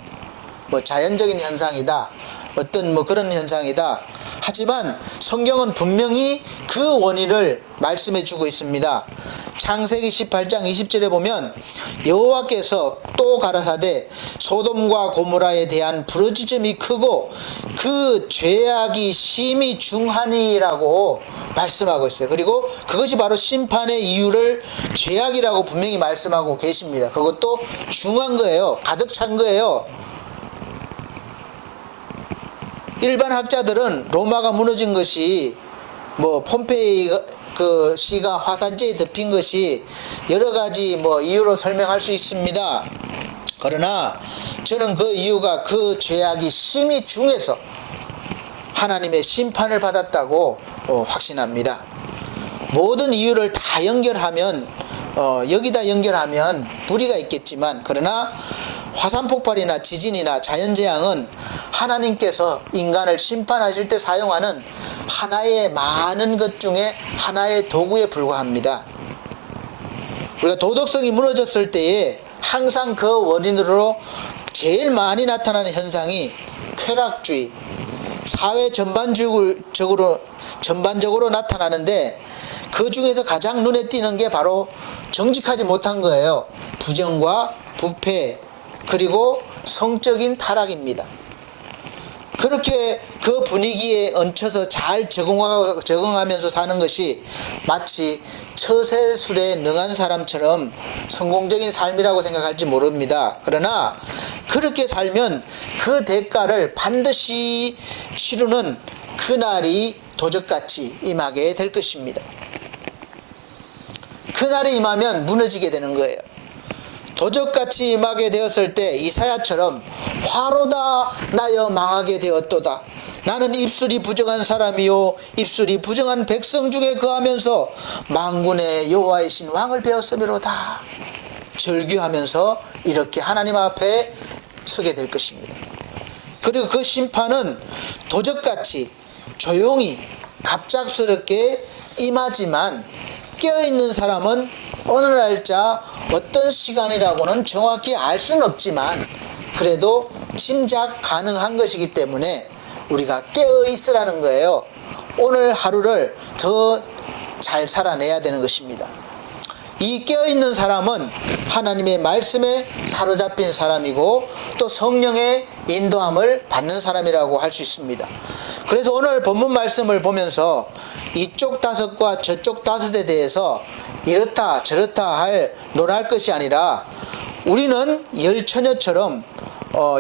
자연적인 현상이다. 어떤 그런 현상이다. 하지만 성경은 분명히 그 원인을 말씀해 주고 있습니다. 창세기 18장 20절에 보면 여호와께서 또 가라사대 소돔과 고모라에 대한 부르짖음이 크고 그 죄악이 심히 중하니라고 말씀하고 있어요. 그리고 그것이 바로 심판의 이유를 죄악이라고 분명히 말씀하고 계십니다. 그것도 중한 거예요. 가득 찬 거예요. 일반 학자들은 로마가 무너진 것이 폼페이 그 시가 화산재에 덮인 것이 여러 가지 이유로 설명할 수 있습니다. 그러나 저는 그 이유가 그 죄악이 심히 중해서 하나님의 심판을 받았다고 확신합니다. 모든 이유를 다 연결하면 여기다 연결하면 무리가 있겠지만 그러나 화산 폭발이나 지진이나 자연재앙은 하나님께서 인간을 심판하실 때 사용하는 하나의 많은 것 중에 하나의 도구에 불과합니다. 우리가 도덕성이 무너졌을 때에 항상 그 원인으로 제일 많이 나타나는 현상이 쾌락주의, 사회 전반적으로 나타나는데 그 중에서 가장 눈에 띄는 게 바로 정직하지 못한 거예요. 부정과 부패, 그리고 성적인 타락입니다. 그렇게 그 분위기에 얹혀서 잘 적응하면서 사는 것이 마치 처세술에 능한 사람처럼 성공적인 삶이라고 생각할지 모릅니다. 그러나 그렇게 살면 그 대가를 반드시 치르는 그날이 도적같이 임하게 될 것입니다. 그날이 임하면 무너지게 되는 거예요. 도적같이 임하게 되었을 때 이사야처럼 화로다 나여 망하게 되었도다. 나는 입술이 부정한 사람이요 입술이 부정한 백성 중에 거하면서 만군의 여호와이신 왕을 배웠으므로다. 절규하면서 이렇게 하나님 앞에 서게 될 것입니다. 그리고 그 심판은 도적같이 조용히 갑작스럽게 임하지만 깨어있는 사람은 어느 날짜 어떤 시간이라고는 정확히 알 수는 없지만 그래도 짐작 가능한 것이기 때문에 우리가 깨어있으라는 거예요. 오늘 하루를 더 잘 살아내야 되는 것입니다. 이 깨어있는 사람은 하나님의 말씀에 사로잡힌 사람이고 또 성령의 인도함을 받는 사람이라고 할 수 있습니다. 그래서 오늘 본문 말씀을 보면서 이쪽 다섯과 저쪽 다섯에 대해서 이렇다 저렇다 논할 것이 아니라 우리는 열처녀처럼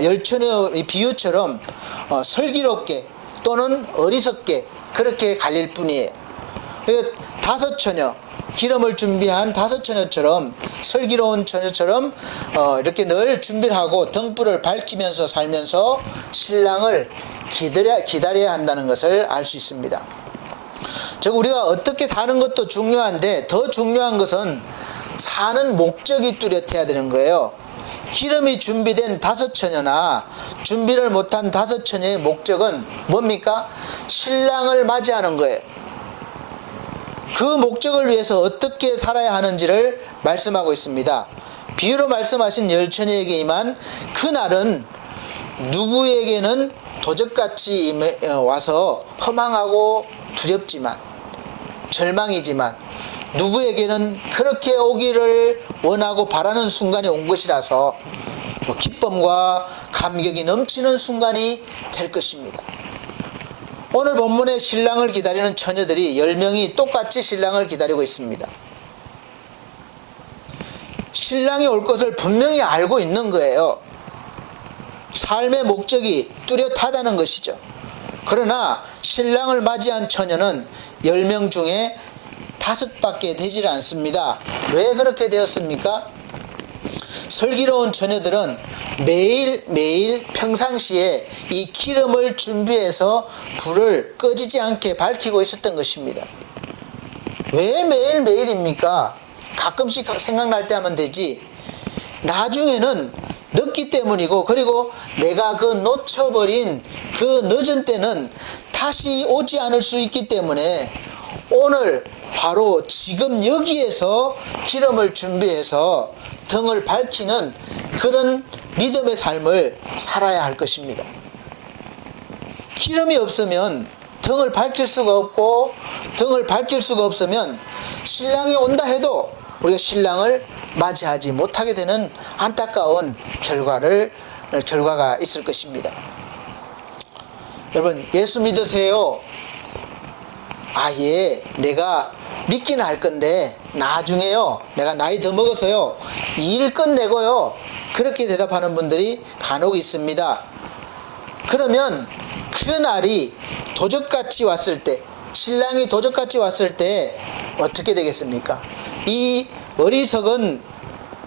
열처녀의 비유처럼 슬기롭게 또는 어리석게 그렇게 갈릴 뿐이에요. 다섯 처녀, 기름을 준비한 다섯 처녀처럼 슬기로운 처녀처럼 이렇게 늘 준비를 하고 등불을 밝히면서 살면서 신랑을 기다려야 한다는 것을 알 수 있습니다. 즉 우리가 어떻게 사는 것도 중요한데 더 중요한 것은 사는 목적이 뚜렷해야 되는 거예요. 기름이 준비된 다섯 처녀나 준비를 못한 다섯 처녀의 목적은 뭡니까? 신랑을 맞이하는 거예요. 그 목적을 위해서 어떻게 살아야 하는지를 말씀하고 있습니다. 비유로 말씀하신 열 처녀에게 임한 그날은 누구에게는 도적같이 와서 허망하고 두렵지만 절망이지만 누구에게는 그렇게 오기를 원하고 바라는 순간이 온 것이라서 기쁨과 감격이 넘치는 순간이 될 것입니다. 오늘 본문에 신랑을 기다리는 처녀들이 10명이 똑같이 신랑을 기다리고 있습니다. 신랑이 올 것을 분명히 알고 있는 거예요. 삶의 목적이 뚜렷하다는 것이죠. 그러나 신랑을 맞이한 처녀는 10명 중에 5밖에 되질 않습니다. 왜 그렇게 되었습니까? 슬기로운 처녀들은 매일매일 평상시에 이 기름을 준비해서 불을 꺼지지 않게 밝히고 있었던 것입니다. 왜 매일매일입니까? 가끔씩 생각날 때 하면 되지. 나중에는 늦기 때문이고 그리고 내가 그 놓쳐버린 그 늦은 때는 다시 오지 않을 수 있기 때문에 오늘 바로 지금 여기에서 기름을 준비해서 등을 밝히는 그런 믿음의 삶을 살아야 할 것입니다. 기름이 없으면 등을 밝힐 수가 없고 등을 밝힐 수가 없으면 신랑이 온다 해도 우리가 신랑을 맞이하지 못하게 되는 안타까운 결과가 있을 것입니다. 여러분 예수 믿으세요? 예, 내가 믿기는 할 건데 나중에요, 내가 나이 더 먹어서요, 일 끝내고요, 그렇게 대답하는 분들이 간혹 있습니다. 그러면 그 날이 도적같이 왔을 때, 신랑이 도적같이 왔을 때 어떻게 되겠습니까? 이 어리석은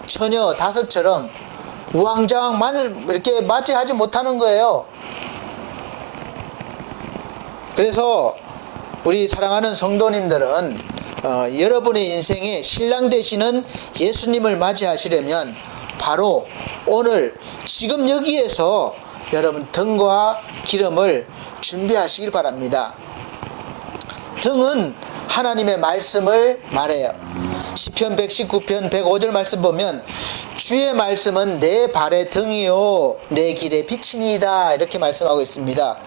처녀 5처럼 우왕좌왕만을 이렇게 맞이하지 못하는 거예요. 그래서 우리 사랑하는 성도님들은 여러분의 인생에 신랑 되시는 예수님을 맞이하시려면 바로 오늘 지금 여기에서 여러분 등과 기름을 준비하시길 바랍니다. 등은 하나님의 말씀을 말해요. 시편 119편 105절 말씀 보면 주의 말씀은 내 발의 등이요 내 길의 빛이니이다 이렇게 말씀하고 있습니다.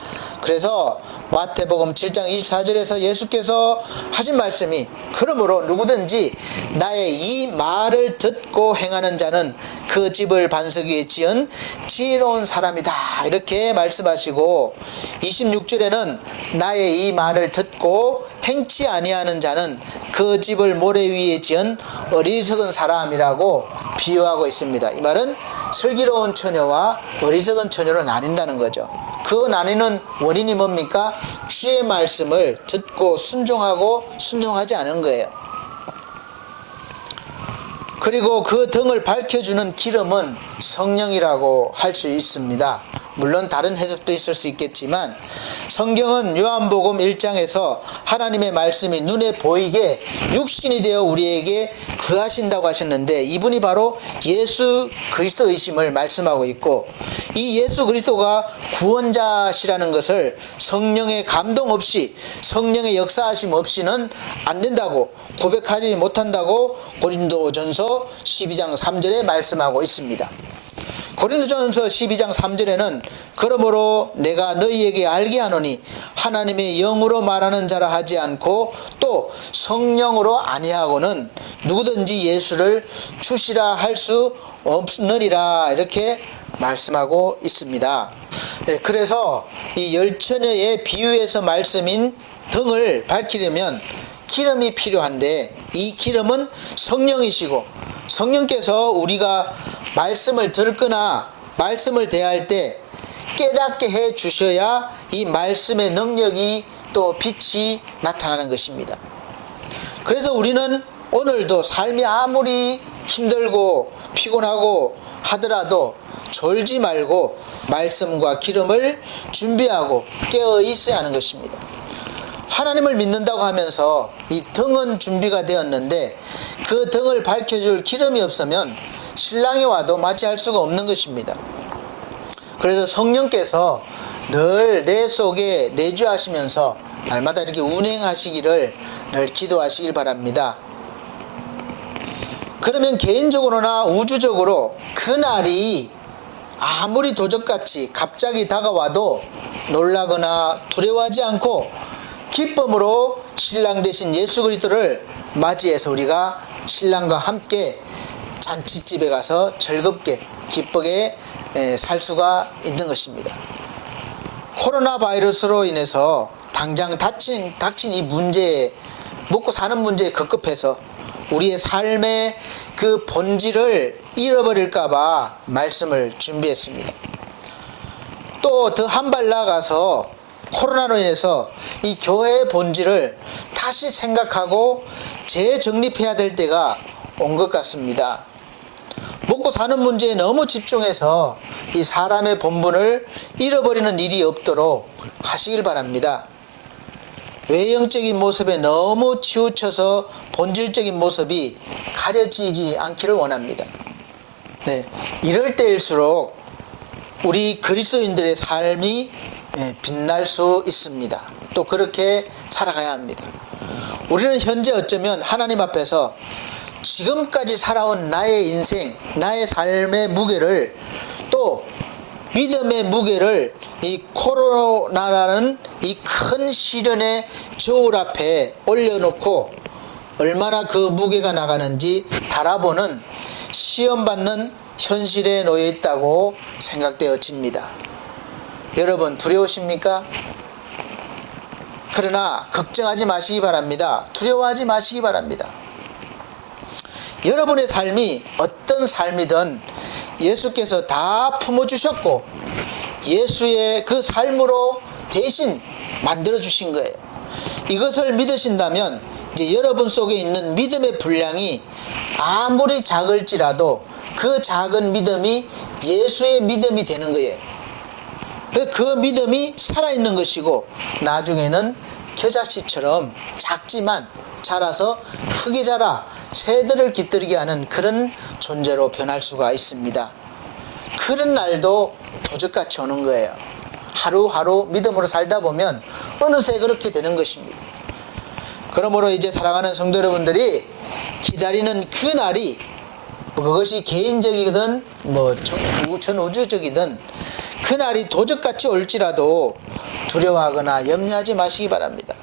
그래서 마태복음 7장 24절에서 예수께서 하신 말씀이 그러므로 누구든지 나의 이 말을 듣고 행하는 자는 그 집을 반석 위에 지은 지혜로운 사람이다 이렇게 말씀하시고 26절에는 나의 이 말을 듣고 행치 아니하는 자는 그 집을 모래 위에 지은 어리석은 사람이라고 비유하고 있습니다. 이 말은 슬기로운 처녀와 어리석은 처녀로 나뉜다는 거죠. 그 나뉘는 원인이 뭡니까? 주의 말씀을 듣고 순종하고 순종하지 않은 거예요. 그리고 그 등을 밝혀주는 기름은 성령이라고 할 수 있습니다. 물론 다른 해석도 있을 수 있겠지만 성경은 요한복음 1장에서 하나님의 말씀이 눈에 보이게 육신이 되어 우리에게 거하신다고 하셨는데, 이분이 바로 예수 그리스도이심을 말씀하고 있고, 이 예수 그리스도가 구원자시라는 것을 성령의 감동 없이, 성령의 역사하심 없이는 안 된다고, 고백하지 못한다고 고린도전서 12장 3절에 말씀하고 있습니다. 고린도전서 12장 3절에는 그러므로 내가 너희에게 알게 하노니 하나님의 영으로 말하는 자라 하지 않고 또 성령으로 아니하고는 누구든지 예수를 주시라 할 수 없느니라, 이렇게 말씀하고 있습니다. 그래서 이 열처녀의 비유에서 말씀인 등을 밝히려면 기름이 필요한데, 이 기름은 성령이시고, 성령께서 우리가 말씀을 듣거나 말씀을 대할 때 깨닫게 해 주셔야 이 말씀의 능력이 또 빛이 나타나는 것입니다. 그래서 우리는 오늘도 삶이 아무리 힘들고 피곤하고 하더라도 졸지 말고 말씀과 기름을 준비하고 깨어 있어야 하는 것입니다. 하나님을 믿는다고 하면서 이 등은 준비가 되었는데 그 등을 밝혀줄 기름이 없으면 신랑이 와도 맞이할 수가 없는 것입니다. 그래서 성령께서 늘 내 속에 내주하시면서 날마다 이렇게 운행하시기를 늘 기도하시길 바랍니다. 그러면 개인적으로나 우주적으로 그날이 아무리 도적같이 갑자기 다가와도 놀라거나 두려워하지 않고 기쁨으로 신랑 되신 예수 그리스도를 맞이해서 우리가 신랑과 함께 잔치집에 가서 즐겁게 기쁘게 살 수가 있는 것입니다. 코로나 바이러스로 인해서 당장 닥친 이 문제에, 먹고 사는 문제에 급급해서 우리의 삶의 그 본질을 잃어버릴까봐 말씀을 준비했습니다. 또 더 한 발 나아가서 코로나로 인해서 이 교회의 본질을 다시 생각하고 재정립해야 될 때가 온 것 같습니다. 먹고 사는 문제에 너무 집중해서 이 사람의 본분을 잃어버리는 일이 없도록 하시길 바랍니다. 외형적인 모습에 너무 치우쳐서 본질적인 모습이 가려지지 않기를 원합니다. 이럴 때일수록 우리 그리스도인들의 삶이 빛날 수 있습니다. 또 그렇게 살아가야 합니다. 우리는 현재 어쩌면 하나님 앞에서 지금까지 살아온 나의 인생, 나의 삶의 무게를, 또 믿음의 무게를 이 코로나라는 이 큰 시련의 저울 앞에 올려놓고 얼마나 그 무게가 나가는지 달아보는, 시험받는 현실에 놓여 있다고 생각되어집니다. 여러분, 두려우십니까? 그러나 걱정하지 마시기 바랍니다. 두려워하지 마시기 바랍니다. 여러분의 삶이 어떤 삶이든 예수께서 다 품어주셨고 예수의 그 삶으로 대신 만들어주신 거예요. 이것을 믿으신다면 이제 여러분 속에 있는 믿음의 분량이 아무리 작을지라도 그 작은 믿음이 예수의 믿음이 되는 거예요. 그 믿음이 살아있는 것이고 나중에는 겨자씨처럼 작지만 자라서 크게 자라 새들을 깃들이게 하는 그런 존재로 변할 수가 있습니다. 그런 날도 도적같이 오는 거예요. 하루하루 믿음으로 살다 보면 어느새 그렇게 되는 것입니다. 그러므로 이제 사랑하는 성도 여러분들이 기다리는 그 날이, 그것이 개인적이든 전우주적이든 그 날이 도적같이 올지라도 두려워하거나 염려하지 마시기 바랍니다.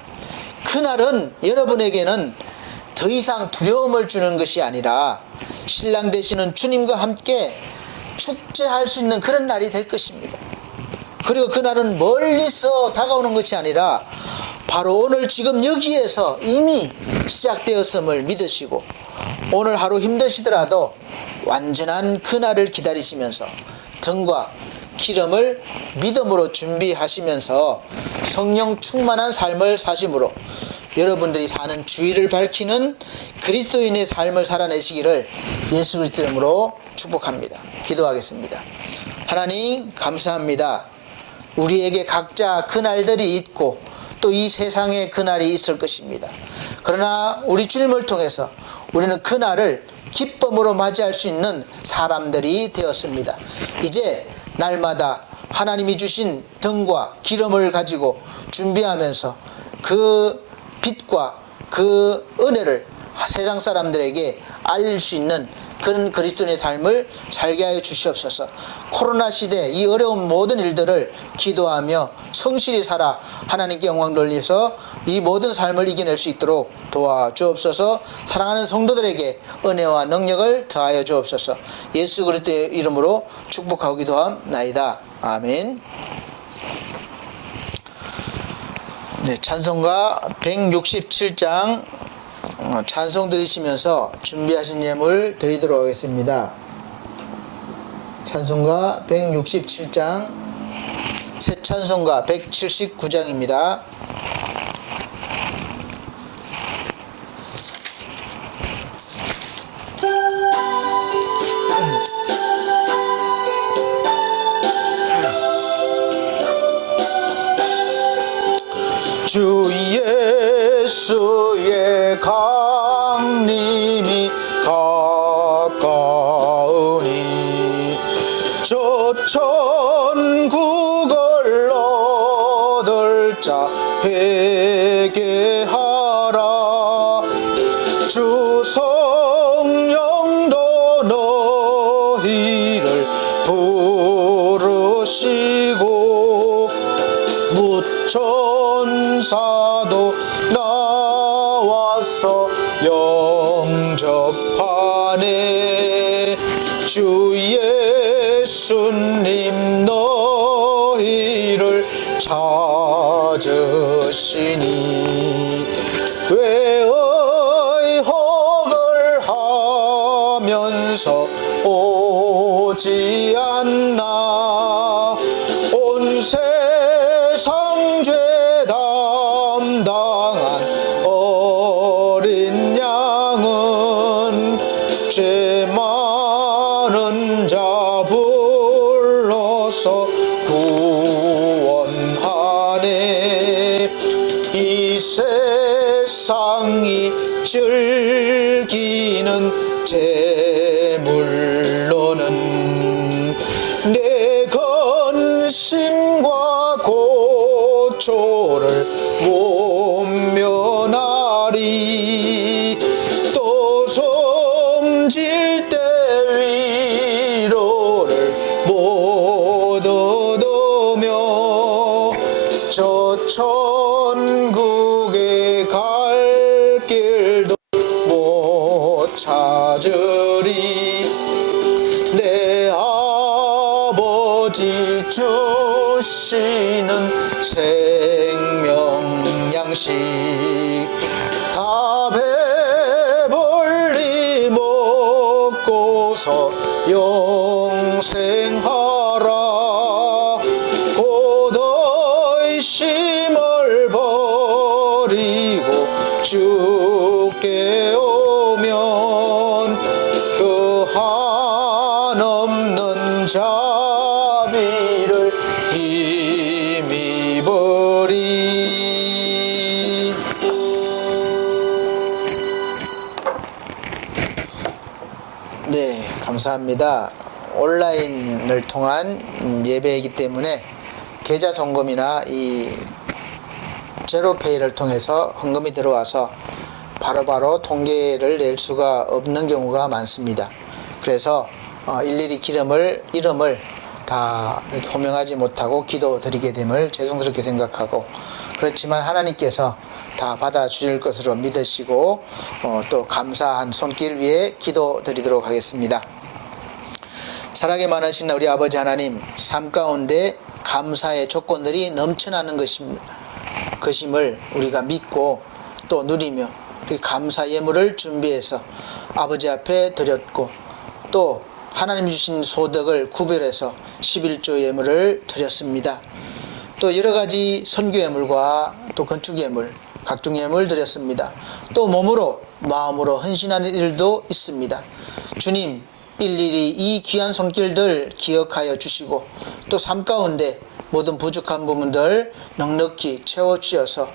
그날은 여러분에게는 더 이상 두려움을 주는 것이 아니라 신랑 되시는 주님과 함께 축제할 수 있는 그런 날이 될 것입니다. 그리고 그날은 멀리서 다가오는 것이 아니라 바로 오늘 지금 여기에서 이미 시작되었음을 믿으시고, 오늘 하루 힘드시더라도 완전한 그날을 기다리시면서 등과 기름을 믿음으로 준비하시면서 성령 충만한 삶을 사심으로 여러분들이 사는 주의를 밝히는 그리스도인의 삶을 살아내시기를 예수 그리스도 이름으로 축복합니다. 기도하겠습니다. 하나님 감사합니다. 우리에게 각자 그날들이 있고 또 이 세상에 그날이 있을 것입니다. 그러나 우리 주님을 통해서 우리는 그날을 기쁨으로 맞이할 수 있는 사람들이 되었습니다. 이제 날마다 하나님이 주신 등과 기름을 가지고 준비하면서 그 빛과 그 은혜를 세상 사람들에게 알릴 수 있는 그런 그리스도인의 삶을 살게 하여 주시옵소서. 코로나 시대 이 어려운 모든 일들을 기도하며 성실히 살아 하나님께 영광 돌려서 이 모든 삶을 이겨낼 수 있도록 도와주옵소서. 사랑하는 성도들에게 은혜와 능력을 더하여 주옵소서. 예수 그리스도의 이름으로 축복하고 기도함나이다. 아멘. 네, 찬송가 167장 찬송 드리시면서 준비하신 예물 드리도록 하겠습니다. 찬송가 167장 새 찬송가 179장입니다. 주 예수의 강림이 가까우니 저 천국을 얻을 자 회개하라. 주 성령도 너희를 부르시고 무천사도 나와서 영접하네. 주 예수님 너희를 찾으시니 왜의혹을 하면서 오지 않나. 온 세상 죄 담당한 어린 양은 죄 많은 자 불러서 구원하네. 이 세상이 즐기는 재물로는 내 근심과 고초를 못 면하리. 또 섬질 때 위로를 못 얻으며 저 천국에 갈 길도 못 찾으리. 내 아버지 주시는 생명 양식 다 배불리 먹고서 영생하라. 곧 의심을 버리고 주께 오면 그 한없는 자비를 힘입으리. 네, 감사합니다. 온라인을 통한 예배이기 때문에 계좌 송금이나 이 제로페이를 통해서 헌금이 들어와서 바로바로 통계를 낼 수가 없는 경우가 많습니다. 그래서 일일이 이름을 다 이렇게 호명하지 못하고 기도 드리게 됨을 죄송스럽게 생각하고, 그렇지만 하나님께서 다 받아주실 것으로 믿으시고 또 감사한 손길 위에 기도 드리도록 하겠습니다. 사랑이 많으신 우리 아버지 하나님, 삶 가운데 감사의 조건들이 넘쳐나는 것임을 우리가 믿고 또 누리며 감사 예물을 준비해서 아버지 앞에 드렸고, 또 하나님 주신 소득을 구별해서 11조 예물을 드렸습니다. 또 여러가지 선교 예물과 또 건축 예물, 각종 예물을 드렸습니다. 또 몸으로 마음으로 헌신하는 일도 있습니다. 주님 일일이 이 귀한 손길들 기억하여 주시고 또 삶 가운데 모든 부족한 부분들 넉넉히 채워주셔서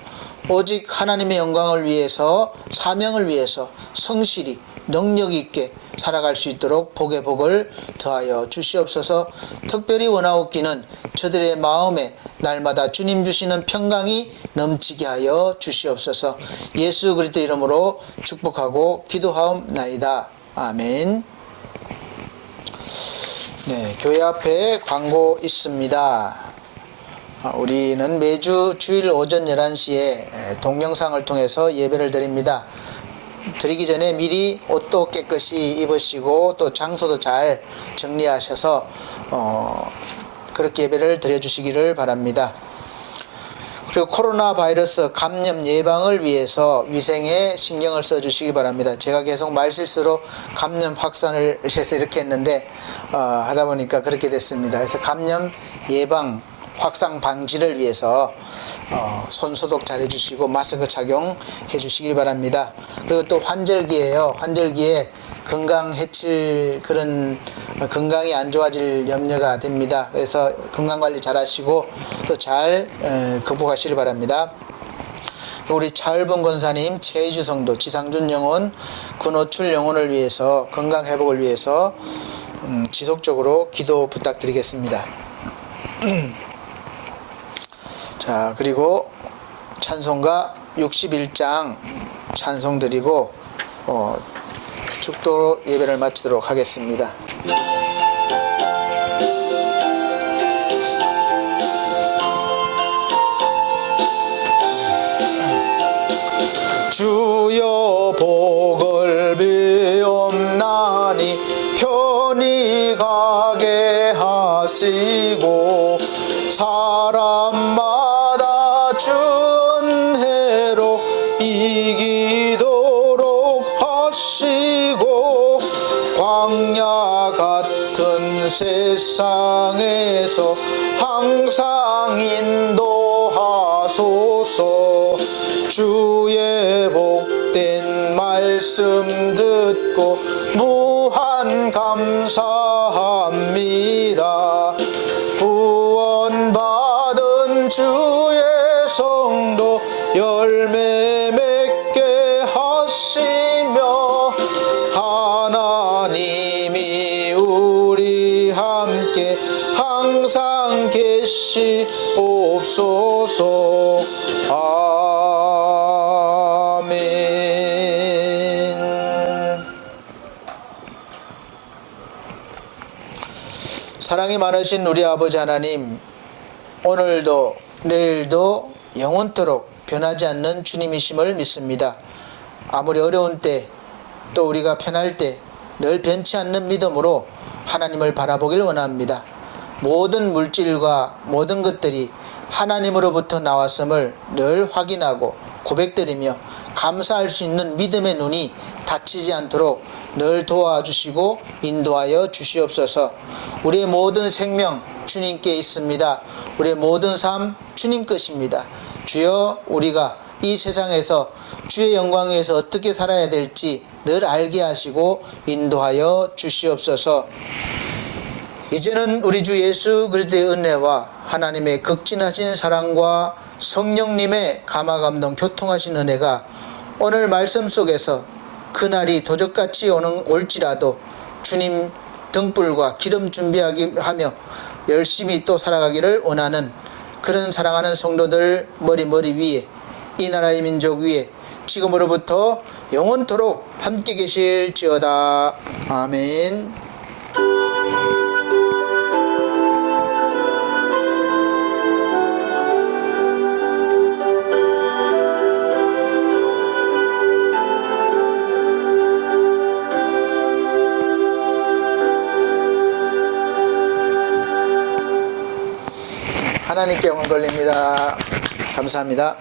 오직 하나님의 영광을 위해서 사명을 위해서 성실히 능력 있게 살아갈 수 있도록 복의 복을 더하여 주시옵소서. 특별히 원하옵기는 저들의 마음에 날마다 주님 주시는 평강이 넘치게 하여 주시옵소서. 예수 그리스도 이름으로 축복하고 기도하옵나이다. 아멘. 네, 교회 앞에 광고 있습니다. 우리는 매주 주일 오전 11시에 동영상을 통해서 예배를 드립니다. 드리기 전에 미리 옷도 깨끗이 입으시고 또 장소도 잘 정리하셔서 그렇게 예배를 드려주시기를 바랍니다. 그리고 코로나 바이러스 감염 예방을 위해서 위생에 신경을 써주시기 바랍니다. 제가 계속 말실수로 감염 확산을 해서 이렇게 했는데 하다 보니까 그렇게 됐습니다. 그래서 감염 예방 확산 방지를 위해서 손 소독 잘 해주시고 마스크 착용해 주시기 바랍니다. 그리고 또 환절기예요. 환절기에 건강 해칠 그런 건강이 안 좋아질 염려가 됩니다. 그래서 건강 관리 잘 하시고 또 잘 극복하시기 바랍니다. 우리 차을봉 권사님, 최희주 성도, 지상준 영혼, 군호출 영혼을 위해서 건강 회복을 위해서 지속적으로 기도 부탁드리겠습니다. 자, 그리고 찬송가 61장 찬송 드리고 축도 예배를 마치도록 하겠습니다. 주여 복을 비옵나니 편히 가게 하시고 사람마다 주은혜로 이기도록 하시고 광야 같은 세상에서 항상 인도하소서. 주의 복된 말씀 듣고 무한 감사합니다. 구원받은 주의 성도 열매 맺게 하시며 하나님이 우리 함께 항상 계시옵소서. 사랑이 많으신 우리 아버지 하나님, 오늘도 내일도 영원토록 변하지 않는 주님이심을 믿습니다. 아무리 어려운 때 또 우리가 편할 때 늘 변치 않는 믿음으로 하나님을 바라보길 원합니다. 모든 물질과 모든 것들이 하나님으로부터 나왔음을 늘 확인하고 고백드리며 감사할 수 있는 믿음의 눈이 닫히지 않도록 늘 도와주시고 인도하여 주시옵소서. 우리의 모든 생명 주님께 있습니다. 우리의 모든 삶 주님 것입니다. 주여, 우리가 이 세상에서 주의 영광 위에서 어떻게 살아야 될지 늘 알게 하시고 인도하여 주시옵소서. 이제는 우리 주 예수 그리스도의 은혜와 하나님의 극진하신 사랑과 성령님의 감화감동 교통하신 은혜가 오늘 말씀 속에서 그날이 도적같이 올지라도 주님 등불과 기름 준비하며 열심히 또 살아가기를 원하는 그런 사랑하는 성도들 머리 위에, 이 나라의 민족 위에 지금으로부터 영원토록 함께 계실지어다. 아멘. 하나님께 영광 돌립니다. 감사합니다.